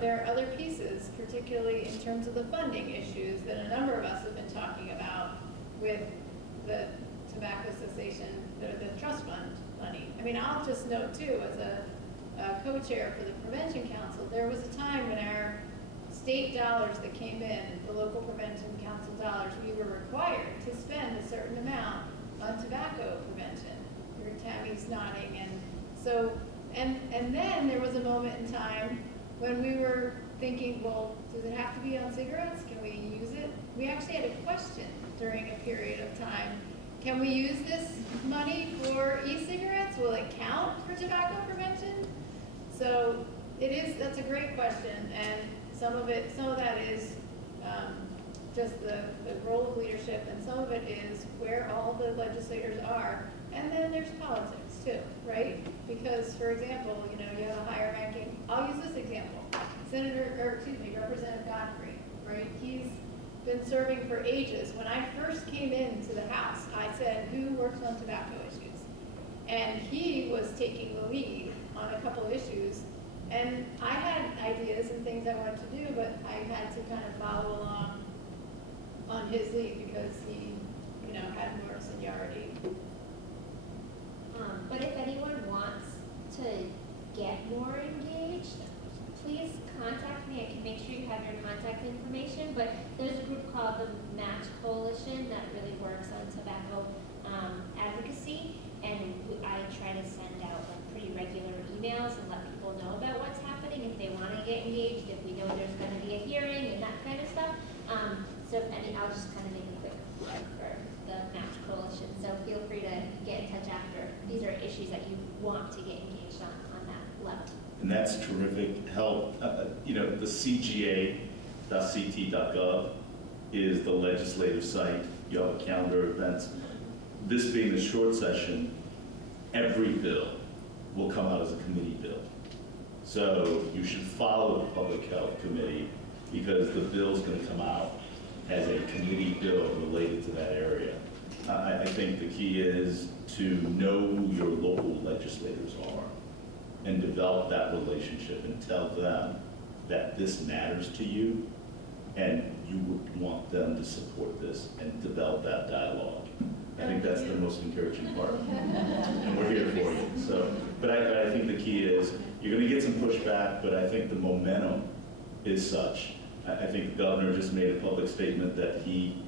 there are other pieces, particularly in terms of the funding issues that a number of us have been talking about with the tobacco cessation, the trust fund money. I mean, I'll just note too, as a co-chair for the Prevention Council, there was a time when our state dollars that came in, the local Prevention Council dollars, we were required to spend a certain amount on tobacco prevention. Your Tammy's nodding, and so, and then there was a moment in time when we were thinking, well, does it have to be on cigarettes? Can we use it? We actually had a question during a period of time. Can we use this money for e-cigarettes? Will it count for tobacco prevention? So that's a great question, and some of that is just the role of leadership, and some of it is where all the legislators are, and then there's politics too, right? Because, for example, you have a higher ranking, I'll use this example, Representative Godfrey, right? He's been serving for ages. When I first came into the House, I said, who works on tobacco issues? And he was taking the lead on a couple issues. And I had ideas and things I wanted to do, but I had to kind of follow along on his lead because he, had more seniority. But if anyone wants to reach them. Please contact me. I can make sure you have your contact information, but there's a group called the Match Coalition that really works on tobacco advocacy, and I try to send out like pretty regular emails and let people know about what's happening if they want to get engaged, if we know there's going to be a hearing and that kind of stuff. So I'll just kind of make a quick plug for the Match Coalition. So feel free to get in touch after. These are issues that you want to get engaged on that level. And that's terrific help. The CGA.ct.gov is the legislative site. You have a calendar of events. This being the short session, every bill will come out as a committee bill. So you should follow the Public Health Committee because the bill's going to come out as a committee bill related to that area. I think the key is to know who your local legislators are and develop that relationship and tell them that this matters to you and you would want them to support this and develop that dialogue. I think that's the most encouraging part. And we're here for you. But I think the key is you're going to get some pushback, but I think the momentum is such. I think the governor just made a public statement that he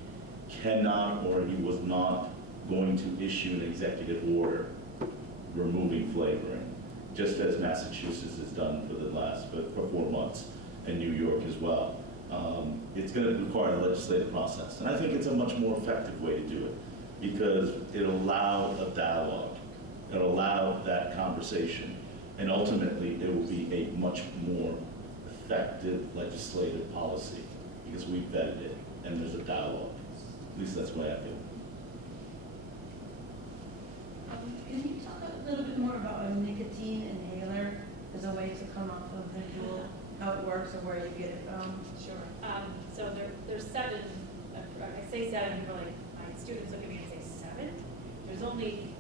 cannot or he was not going to issue an executive order removing flavoring, just as Massachusetts has done for the last 4 months, and New York as well. It's going to require a legislative process, and I think it's a much more effective way to do it because it'll allow a dialogue, it'll allow that conversation, and ultimately it will be a much more effective legislative policy because we vetted it and there's a dialogue. At least that's the way I feel. Can you talk a little bit more about a nicotine inhaler as a way to come off of the dual, how it works or where you get it from? Sure. So there's 7, I say 7, for like my students look at me and say 7? There's only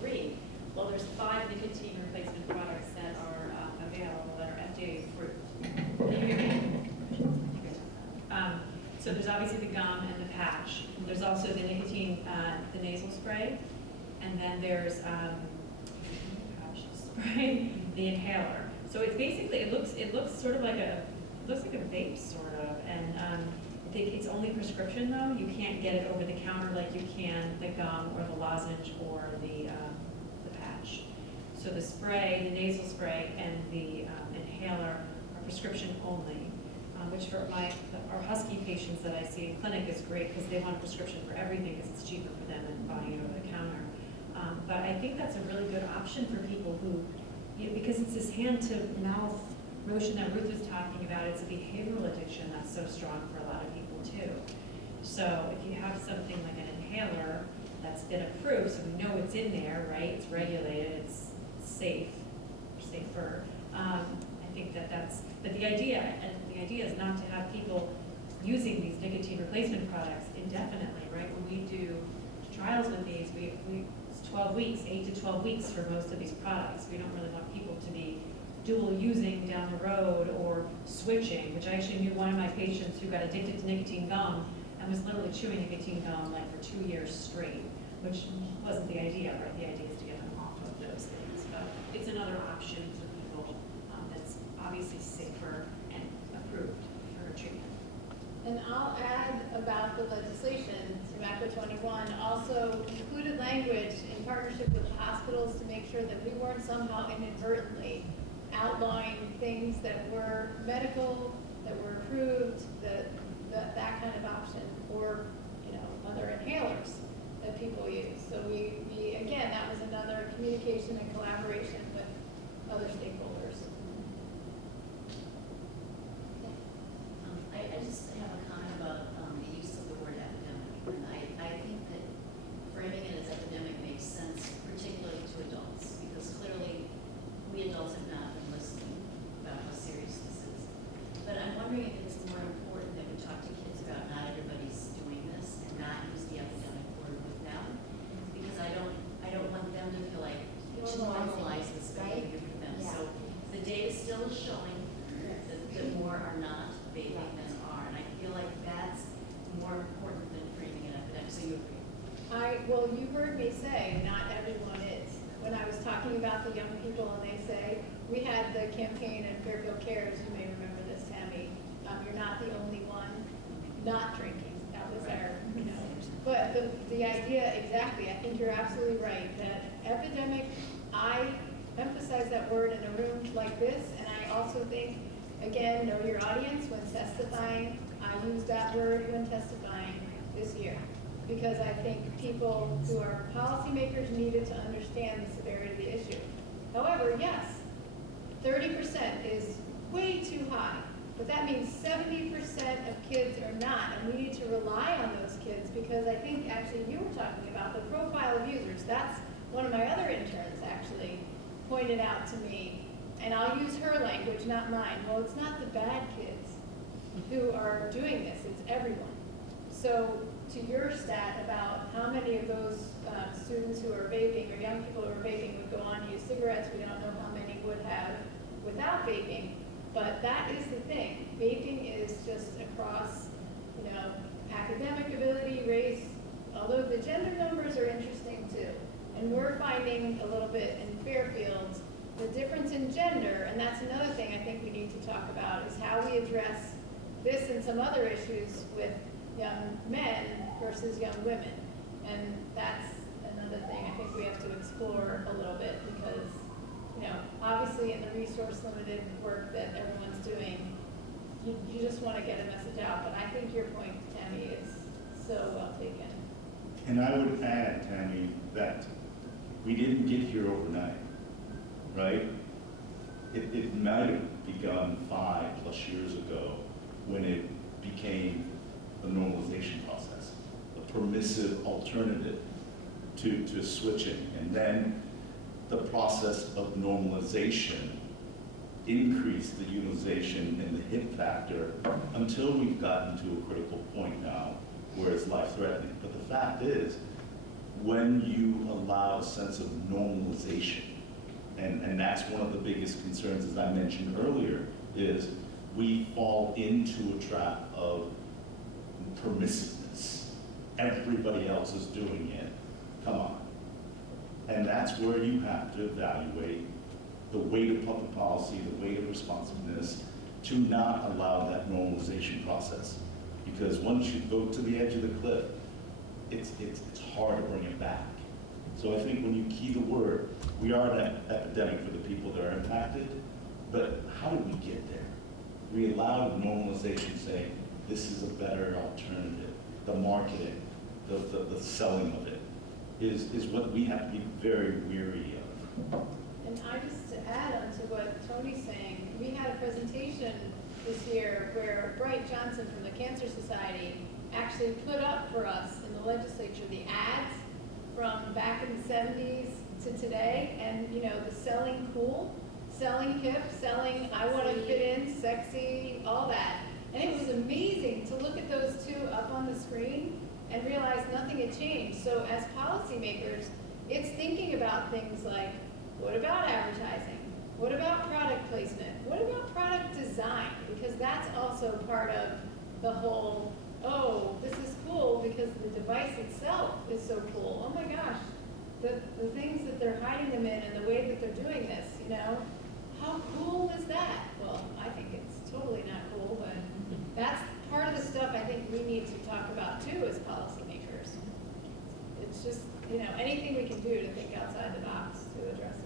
3. Well, there's 5 nicotine replacement products that are available that are FDA approved. Can you hear me? So there's obviously the gum and the patch. There's also the nicotine, the nasal spray, and then there's patch spray, the inhaler. So it's basically it looks sort of like a vape sort of, and I think it's only prescription though. You can't get it over the counter like you can the gum or the lozenge or the patch. So the spray, the nasal spray, and the inhaler are prescription only, which for our Husky patients that I see in clinic is great because they want a prescription for everything because it's cheaper for them than buying it over the counter. But I think that's a really good option for people who, because it's this hand-to-mouth motion that Ruth was talking about. It's a behavioral addiction that's so strong for a lot of people too. So if you have something like an inhaler that's been approved, so we know it's in there, right? It's regulated, it's safer. I think but the idea is not to have people using these nicotine replacement products indefinitely, right? When we do trials with these, it's 12 weeks, 8 to 12 weeks for most of these products. We don't really want people to be dual using down the road or switching, which I actually knew one of my patients who got addicted to nicotine gum and was literally chewing nicotine gum like for 2 years straight, which wasn't the idea, right? The idea is to get them off of those things. But it's another option for people that's obviously safer and approved for treatment. And I'll add about the legislation, Tobacco 21 also included language in partnership with the hospitals to make sure that we weren't somehow inadvertently outlawing things that were medical, that were approved, that kind of option, or other inhalers that people use. So we again, that was another communication and collaboration with other stakeholders. I just have a comment about the use of the word epidemic. And I think that framing it as epidemic makes sense, particularly to adults, because clearly we adults have not been listening about how serious this is. But I'm wondering if it's more important that we talk to kids about not everybody's doing this and not use the epidemic word with them, because I don't want them to feel like it should normalize this behavior for them. Yeah. So the data still is showing that more are not vaping than are, and I feel like that's more important than framing an epidemic. So you agree? Well, you heard me say not everyone is. When I was talking about the young people and they say, we had the campaign in not drinking. That was our, you know. But the idea, exactly, I think you're absolutely right, that epidemic, I emphasize that word in a room like this, and I also think, again, know your audience when testifying. I use that word when testifying this year, because I think people who are policymakers needed to understand the severity of the issue. However, yes, 30% is way too high, but that means 70% of kids are not, and we need to rely on those kids, because I think actually you were talking about the profile of users. That's one of my other interns actually pointed out to me, and I'll use her language, not mine. Well, it's not the bad kids who are doing this, it's everyone. So to your stat about how many of those students who are vaping or young people who are vaping would go on to use cigarettes, we don't know how many would have without vaping, but that is the thing. Vaping is just across, you know, academic ability, race, although the gender numbers are interesting too. And we're finding a little bit in Fairfield the difference in gender, and that's another thing I think we need to talk about, is how we address this and some other issues with young men versus young women. And that's another thing I think we have to explore a little bit, because, you know, obviously in the resource limited work that everyone's doing, you just want to get a message out. But I think your point, Tammy, is so well taken. And I would add, Tammy, that we didn't get here overnight, right? It might have begun 5+ years ago when it became a normalization process, a permissive alternative to switching. And then the process of normalization increased the utilization and the hit factor until we've gotten to a critical point now where it's life-threatening. But the fact is, when you allow a sense of normalization, and that's one of the biggest concerns, as I mentioned earlier, is we fall into a trap of permissiveness. Everybody else is doing it. Come on. And that's where you have to evaluate the weight of public policy, the weight of responsiveness, to not allow that normalization process. Because once you go to the edge of the cliff, it's hard to bring it back. So I think when you key the word, we are an epidemic for the people that are impacted, but how did we get there? We allowed normalization, saying this is a better alternative. The marketing, the selling of it is what we have to be very weary of. And I just to add on to what Tony's saying, we had a presentation this year where Bright Johnson from the Cancer Society actually put up for us in the legislature the ads from back in the 70s to today, and you know, the selling cool, selling hip, selling I want to fit in, sexy, all that. And it was amazing to look at those two up on the screen and realize nothing had changed. So as policymakers, it's thinking about things like, what about advertising? What about product placement? What about product design? Because that's also part of the whole, oh, this is cool because the device itself is so cool. Oh my gosh, the things that they're hiding them in and the way that they're doing this, you know? How cool is that? Well, I think it's totally not cool, but that's part of the stuff I think we need to talk about too as policymakers. It's just, you know, anything we can do to think outside the box to address it.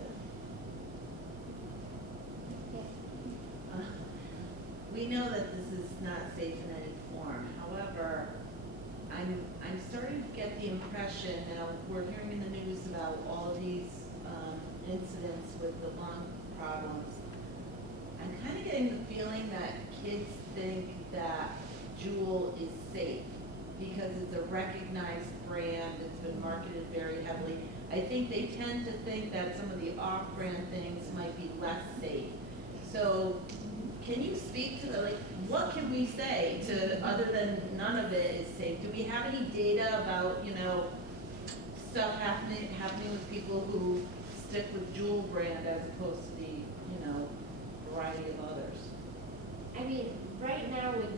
We know that this is not safe in any form. However, I'm starting to get the impression, now we're hearing in the news about all of these incidents with the lung problems. I'm kind of getting the feeling that kids think that Juul is safe because it's a recognized brand, it's been marketed very heavily. I think they tend to think that some of the off-brand things might be less safe. So can you speak to the, like, what can we say to, other than none of it is safe? Do we have any data about, you know, stuff happening with people who stick with Juul brand as opposed to the, you know, variety of others? I mean, right now with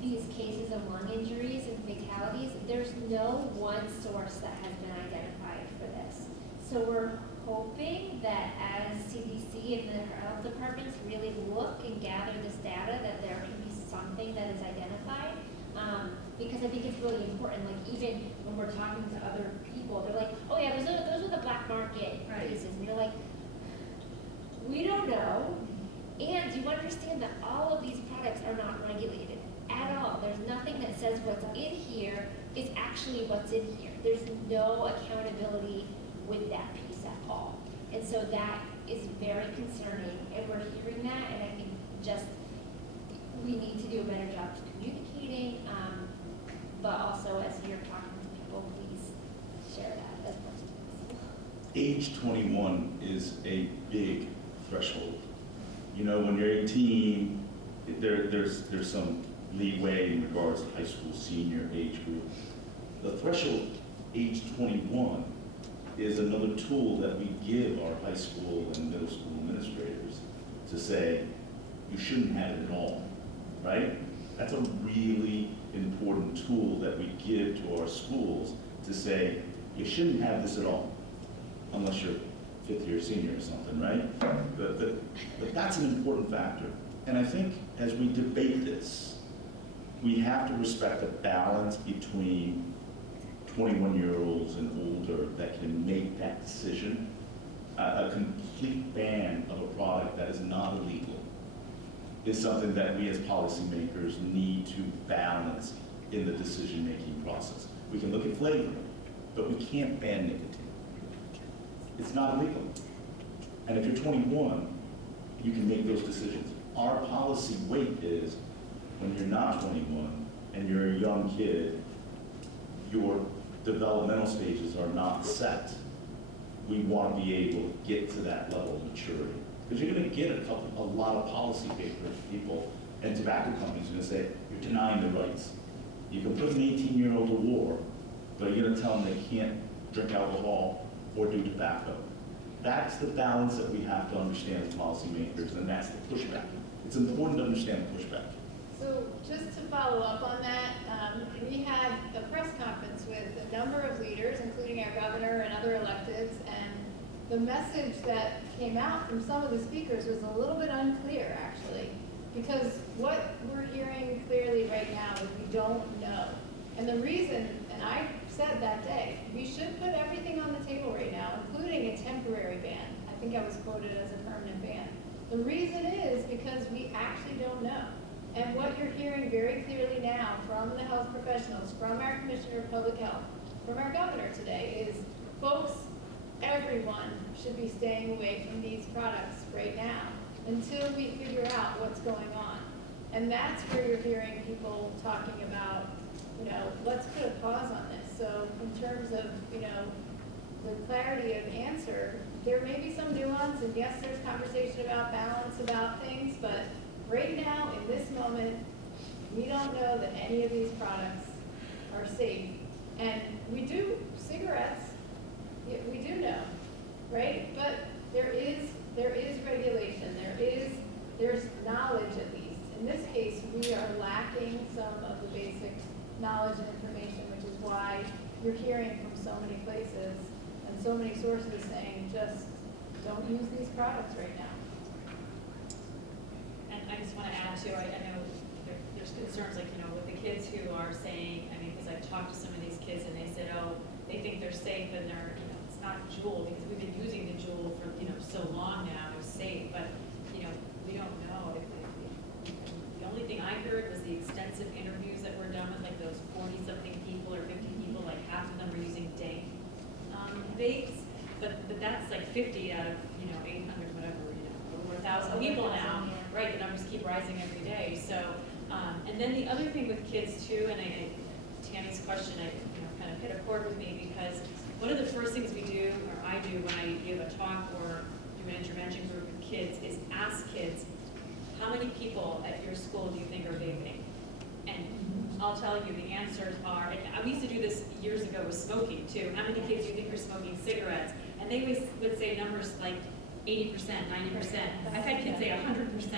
these cases of lung injuries and fatalities, there's no one source that has been identified for this. So we're hoping that as CDC and the health departments really look and gather this data, that there can be something that is identified. really important. Like even when we're talking to other people, they're like, oh yeah, those are the black market Right. places. And you're like, we don't know. And you understand that all of these products are not regulated at all. There's nothing that says what's in here is actually what's in here. There's no accountability with that piece at all. And so that is very concerning, and we're hearing that, and I think just we need to do a better job of communicating, but also as you're talking to people, please share that as much as possible. Age 21 is a big threshold. You know, when you're 18, there's some leeway in regards to high school senior age group. The threshold, age 21, is another tool that we give our high school and middle school administrators to say, you shouldn't have it at all, right? That's a really important tool that we give to our schools to say, you shouldn't have this at all, unless you're fifth year senior or something, right? But that's an important factor. And I think as we debate this, we have to respect a balance between 21-year-olds and older that can make that decision. A complete ban of a product that is not illegal is something that we as policymakers need to balance in the decision-making process. We can look at flavor, but we can't ban nicotine. It's not illegal. And if you're 21, you can make those decisions. Our policy weight is when you're not 21 and you're a young kid, your developmental stages are not set. We want to be able to get to that level of maturity. Because you're going to get a lot of policy people and tobacco companies are going to say, you're denying their rights. You can put an 18-year-old to war, but you're going to tell them they can't drink alcohol or do tobacco. That's the balance that we have to understand as policymakers, and that's the pushback. It's important to understand the pushback. So just to follow up on that, we had a press conference with a number of leaders, including our governor and other electeds, and the message that came out from some of the speakers was a little bit unclear, actually, because what we're hearing clearly right now is we don't know. And the reason, and I said that day, we should put everything on the table right now, including a temporary ban. I think I was quoted as a permanent ban. The reason is because we actually don't know. And what you're hearing very clearly now from the health professionals, from our Commissioner of Public Health, from our governor today is, folks, everyone should be staying away from these products right now until we figure out what's going on. And that's where you're hearing people talking about, you know, let's put a pause on this. So in terms of, you know, the clarity of answer, there may be some nuance, and yes, there's conversation about balance about things, but right now, in this moment, we don't know that any of these products are safe. And we do, cigarettes, we do know, right? But there is regulation, there's knowledge at least. In this case, we are lacking some of the basic knowledge and information, which is why you're hearing from so many places and so many sources saying, just don't use these products right now. And I just want to add too, I know there's concerns like, you know, with the kids who are saying, I mean, because I've talked to some of these kids and they said, oh, they think they're safe and they're, you know, it's not Juul because we've been using the Juul for, you know, so long now, it's safe, but, you know, we don't know. The only thing I heard was the extensive interviews that were done with like those 40-something people or 50 people, like half of them were using dank vapes, but that's like 50 out of, you know, 800, whatever, you know, over 1,000 people now. Right, the numbers keep rising every day. So, and then the other thing with kids too, and Tammy's question, kind of hit a chord with me because one of the first things we do, or I do when I give a talk or do an intervention group with kids, is ask kids, how many people at your school do you think are vaping? And I'll tell you the answers are, and we used to do this years ago with smoking too. How many kids do you think are smoking cigarettes? And they would say numbers like 80%, 90%. I've had kids say 100%.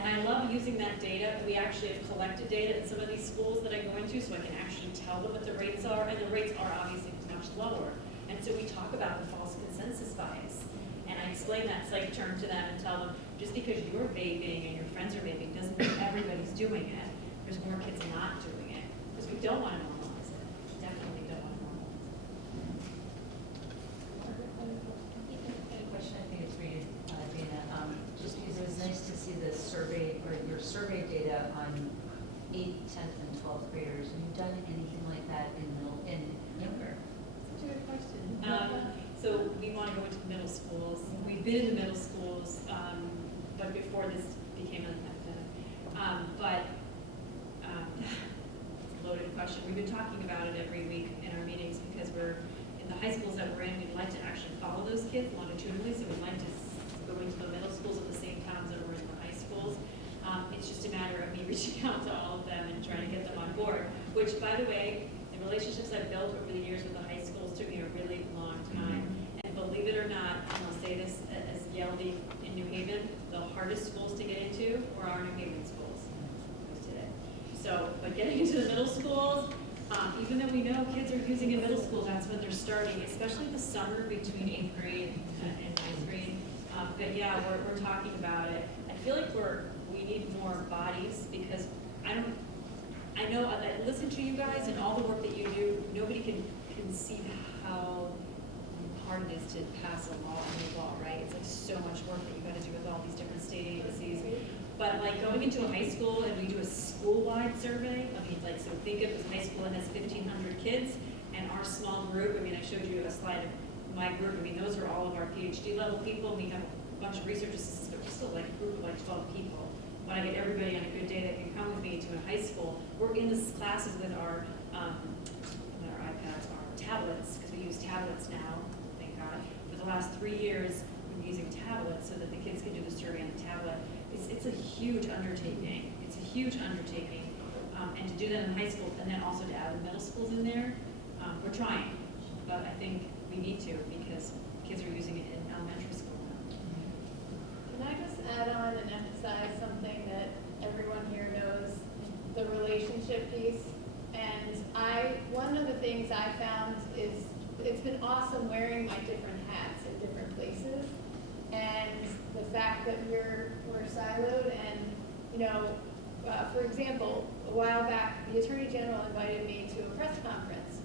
And I love using that data. We actually have collected data in some of these schools that I go into so I can actually tell them what the rates are, and the rates are obviously much lower. And so we talk about the false consensus bias. And I explain that psych term to them and tell them, just because you're vaping and your friends are vaping doesn't mean everybody's doing it. There's more kids not doing it. Because we don't want to normalize for survey data on 8th, 10th, and 12th graders. Have you done anything like that in middle, in younger? Such a good question. So we want to go into the middle schools. We've been in the middle schools, but before this became an epidemic. It's a loaded question. We've been talking about it every week in our meetings because we're in the high schools that we're in. We'd like to actually follow those kids longitudinally, so we'd like to go into the middle schools at the same times that we're in the high schools. It's just a matter of me reaching out to all of them and trying to get them on board. Which, by the way, the relationships I've built over the years with the high schools took me a really long time. And believe it or not, and I'll say this as Yale in New Haven, the hardest schools to get into were our New Haven schools today. So, but getting into the middle schools, even though we know kids are using in middle school, that's when they're starting, especially the summer between 8th grade and 9th grade. But yeah, we're talking about it. I feel like we need more bodies because I know I listen to you guys and all the work that you do. Nobody can conceive how hard it is to pass a law, right? It's like so much work that you got to do with all these different state agencies. But like going into a high school and we do a school-wide survey, I mean, like, so think of this high school that has 1,500 kids and our small group, I mean, I showed you a slide of my group, I mean, those are all of our PhD level people. We have a bunch of research assistants, but we're still like a group of like 12 people. When I get everybody on a good day that can come with me to a high school, we're in this classes with our iPads, our tablets, because we use tablets now, thank God. For the last 3 years, we've been using tablets so that the kids can do the survey on the tablet. It's a huge undertaking. It's a huge undertaking. And to do that in high school, and then also to add the middle schools in there, we're trying. But I think we need to because kids are using it in elementary school now. Can I just add on and emphasize something that everyone here knows, the relationship piece? And one of the things I found is it's been awesome wearing my different hats in different places. And the fact that we're siloed and, you know, for example, a while back, the Attorney General invited me to a press conference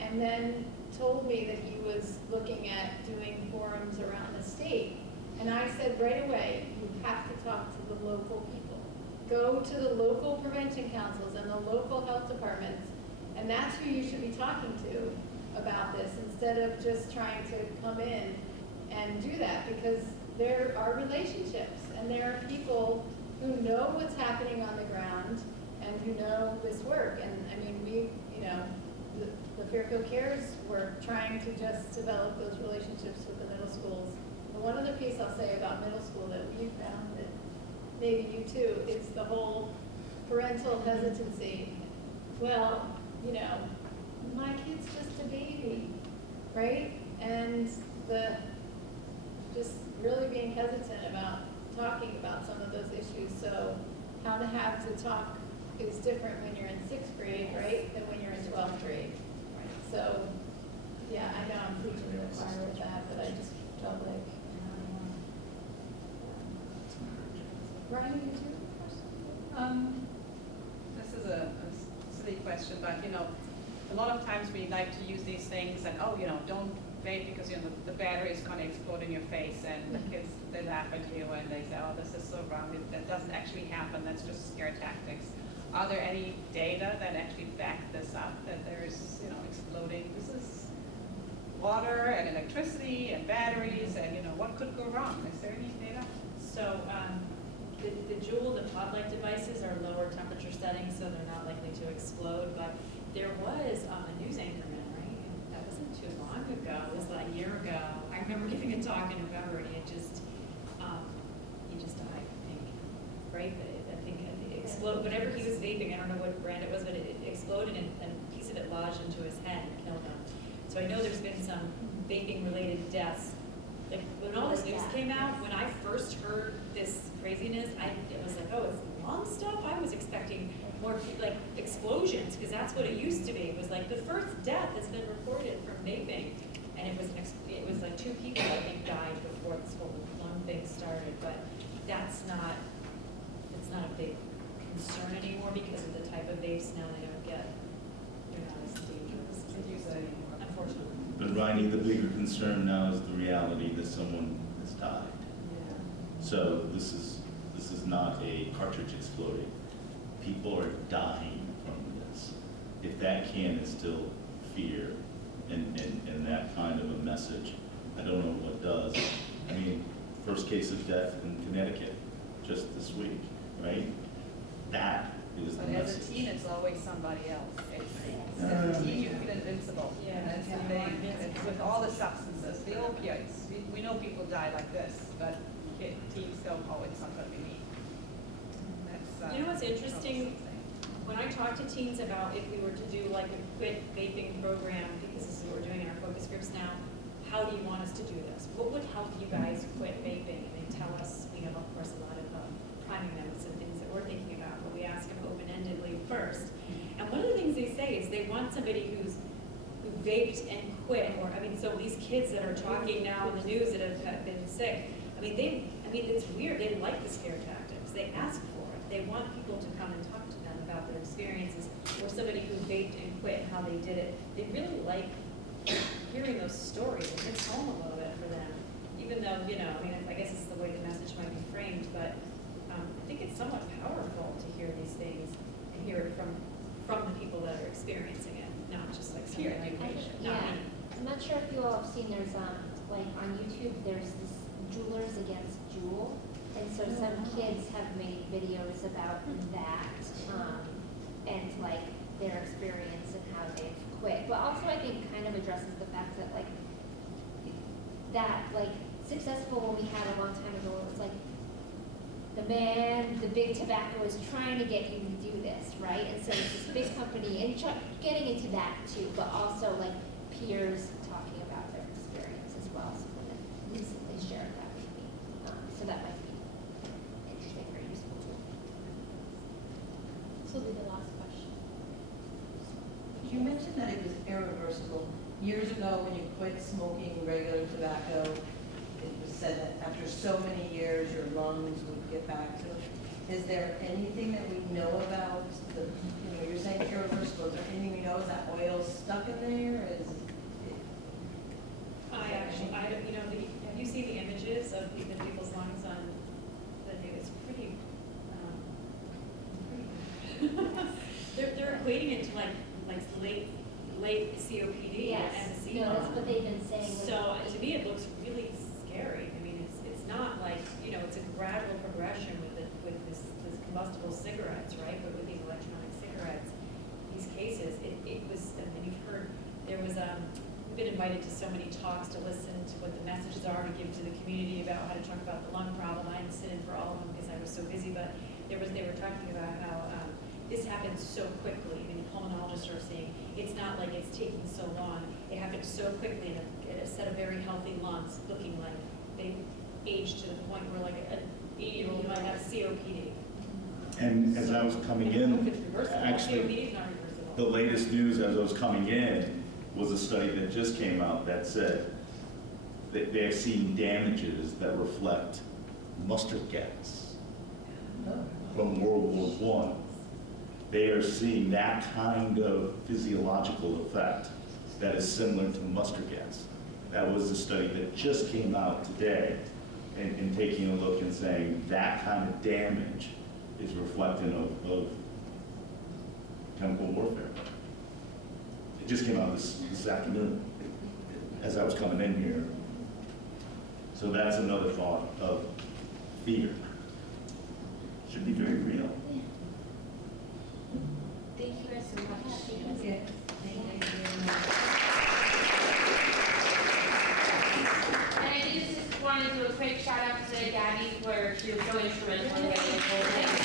and then told me that he was looking at doing forums around the state. And I said right away, you have to talk to the local people. Go to the local prevention councils and the local health departments, and that's who you should be talking to about this instead of just trying to come in and do that, because there are relationships and there are people who know what's happening on the ground and who know this work. And I mean, the Fairfield Cares work, trying to just develop those relationships with the middle schools. And one other piece I'll say about middle school that we found, that maybe you too, is the whole parental hesitancy. Well, my kid's just a baby, right? And just really being hesitant about talking about some of those issues. So how to have to talk is different when you're in 6th grade, right, than when you're in 12th grade. So, yeah, I know I'm preaching to the choir with that, but I just felt like, Ryan, did you have a question? This is a silly question, but a lot of times we like to use these things and don't vape because the battery is going to explode in your face, and the kids, they laugh at you and they say, oh, this is so wrong. That doesn't actually happen. That's just scare tactics. Are there any data that actually back this up, that there's exploding? This is water and electricity and batteries, and what could go wrong? Is there any data? So the Joule, the pod-like devices are lower temperature settings, so they're not likely to explode. But there was a news anchorman, right? That wasn't too long ago. It was like a year ago. I remember giving a talk in November, and he just died, I think. Right? I think it exploded. Whatever he was vaping, I don't know what brand it was, but it exploded, and a piece of it lodged into his head and killed him. So I know there's been some vaping-related deaths. Like when all this news came out, when I first heard this craziness, it was like, oh, it's lung stuff? I was expecting more like explosions, because that's what it used to be. It was like the first death has been reported from vaping, and it was like 2 people I think died before this whole lung thing started. But it's not a big concern anymore because of the type of vapes now they're not as dangerous. Unfortunately. But Riney, the bigger concern now is the reality that someone has died. Yeah. So this is not a cartridge exploding. People are dying from this. If that can instill fear and that kind of a message, I don't know what does. I mean, first case of death in Connecticut just this week, right? That is the But as a message. teen, it's always somebody else. As a teen, you feel invincible. Yeah. That's the thing. It's with all the substances, the opioids. We know people die like this, but teens go, oh, it's not gonna be me. That's, You know what's interesting? When I talk to teens about if we were to do like a quit vaping program, because this is what we're doing in our focus groups now, how do you want us to do this? What would help you guys quit vaping? And they tell us, we have, of course, a lot of priming notes and things that we're thinking about, but we ask them open-endedly first. And one of the things they say is they want somebody who vaped and quit, or, I mean, so these kids that are talking now in the news that have been sick, I mean, it's weird, they like the scare tactics, they ask for it, they want people to come and talk to them about their experiences, or somebody who vaped and quit, how they did it. They really like hearing those stories. It hits home a little bit for them, even though, you know, I mean, I guess it's the way the message might be framed, but I think it's somewhat powerful to hear these things and hear it from the people that are experiencing it, not just like some education. Yeah, I'm not sure if you all have seen, there's, like, on YouTube, there's this Jewelers Against Juul, and so some kids have made videos about that, and like their experience and how they've quit. But also I think kind of addresses the fact that like successful when we had a long time ago, it was like the big tobacco is trying to get you to do this, right? And so it's this big company and getting into that too, but also like peers talking about their experience as well. Someone that recently shared that with me. So that might be interesting or useful too. This will be the last question. You mentioned that it was irreversible. Years ago, when you quit smoking regular tobacco, it was said that after so many years, your lungs would get back to it. Is there anything that we know about the, you're saying irreversible, is there anything we know? Is that oil stuck in there? Have you seen the images of the people's lungs on the news? It's pretty, they're equating it to like late COPD Yes, and no, that's what they've been saying. So to me, it looks really scary. I mean, it's not like, it's a gradual progression with this combustible cigarettes, right? But with these electronic cigarettes, these cases, it was, and you've heard, there was, we've been invited to so many talks to listen to what the messages are to give to the community about how to talk about the lung problem. I didn't sit in for all of them because I was so busy, but they were talking about how this happens so quickly. I mean, the pulmonologists are saying it's not like it's taking so long. It happened so quickly in a set of very healthy lungs, looking like they aged to the point where like an 80-year-old might have COPD. And as I was coming in, actually, COPD is not reversible. the latest news as I was coming in was a study that just came out that said that they have seen damages that reflect mustard gas from World War I. They are seeing that kind of physiological effect that is similar to mustard gas. That was a study that just came out today, and taking a look and saying that kind of damage is reflective of chemical warfare. It just came out this afternoon as I was coming in here. So that's another thought of fear. Should be very real. Thank you guys so much. Thank you very much. And I just want to do a quick shout out to Gabby for she was so instrumental in getting this whole thing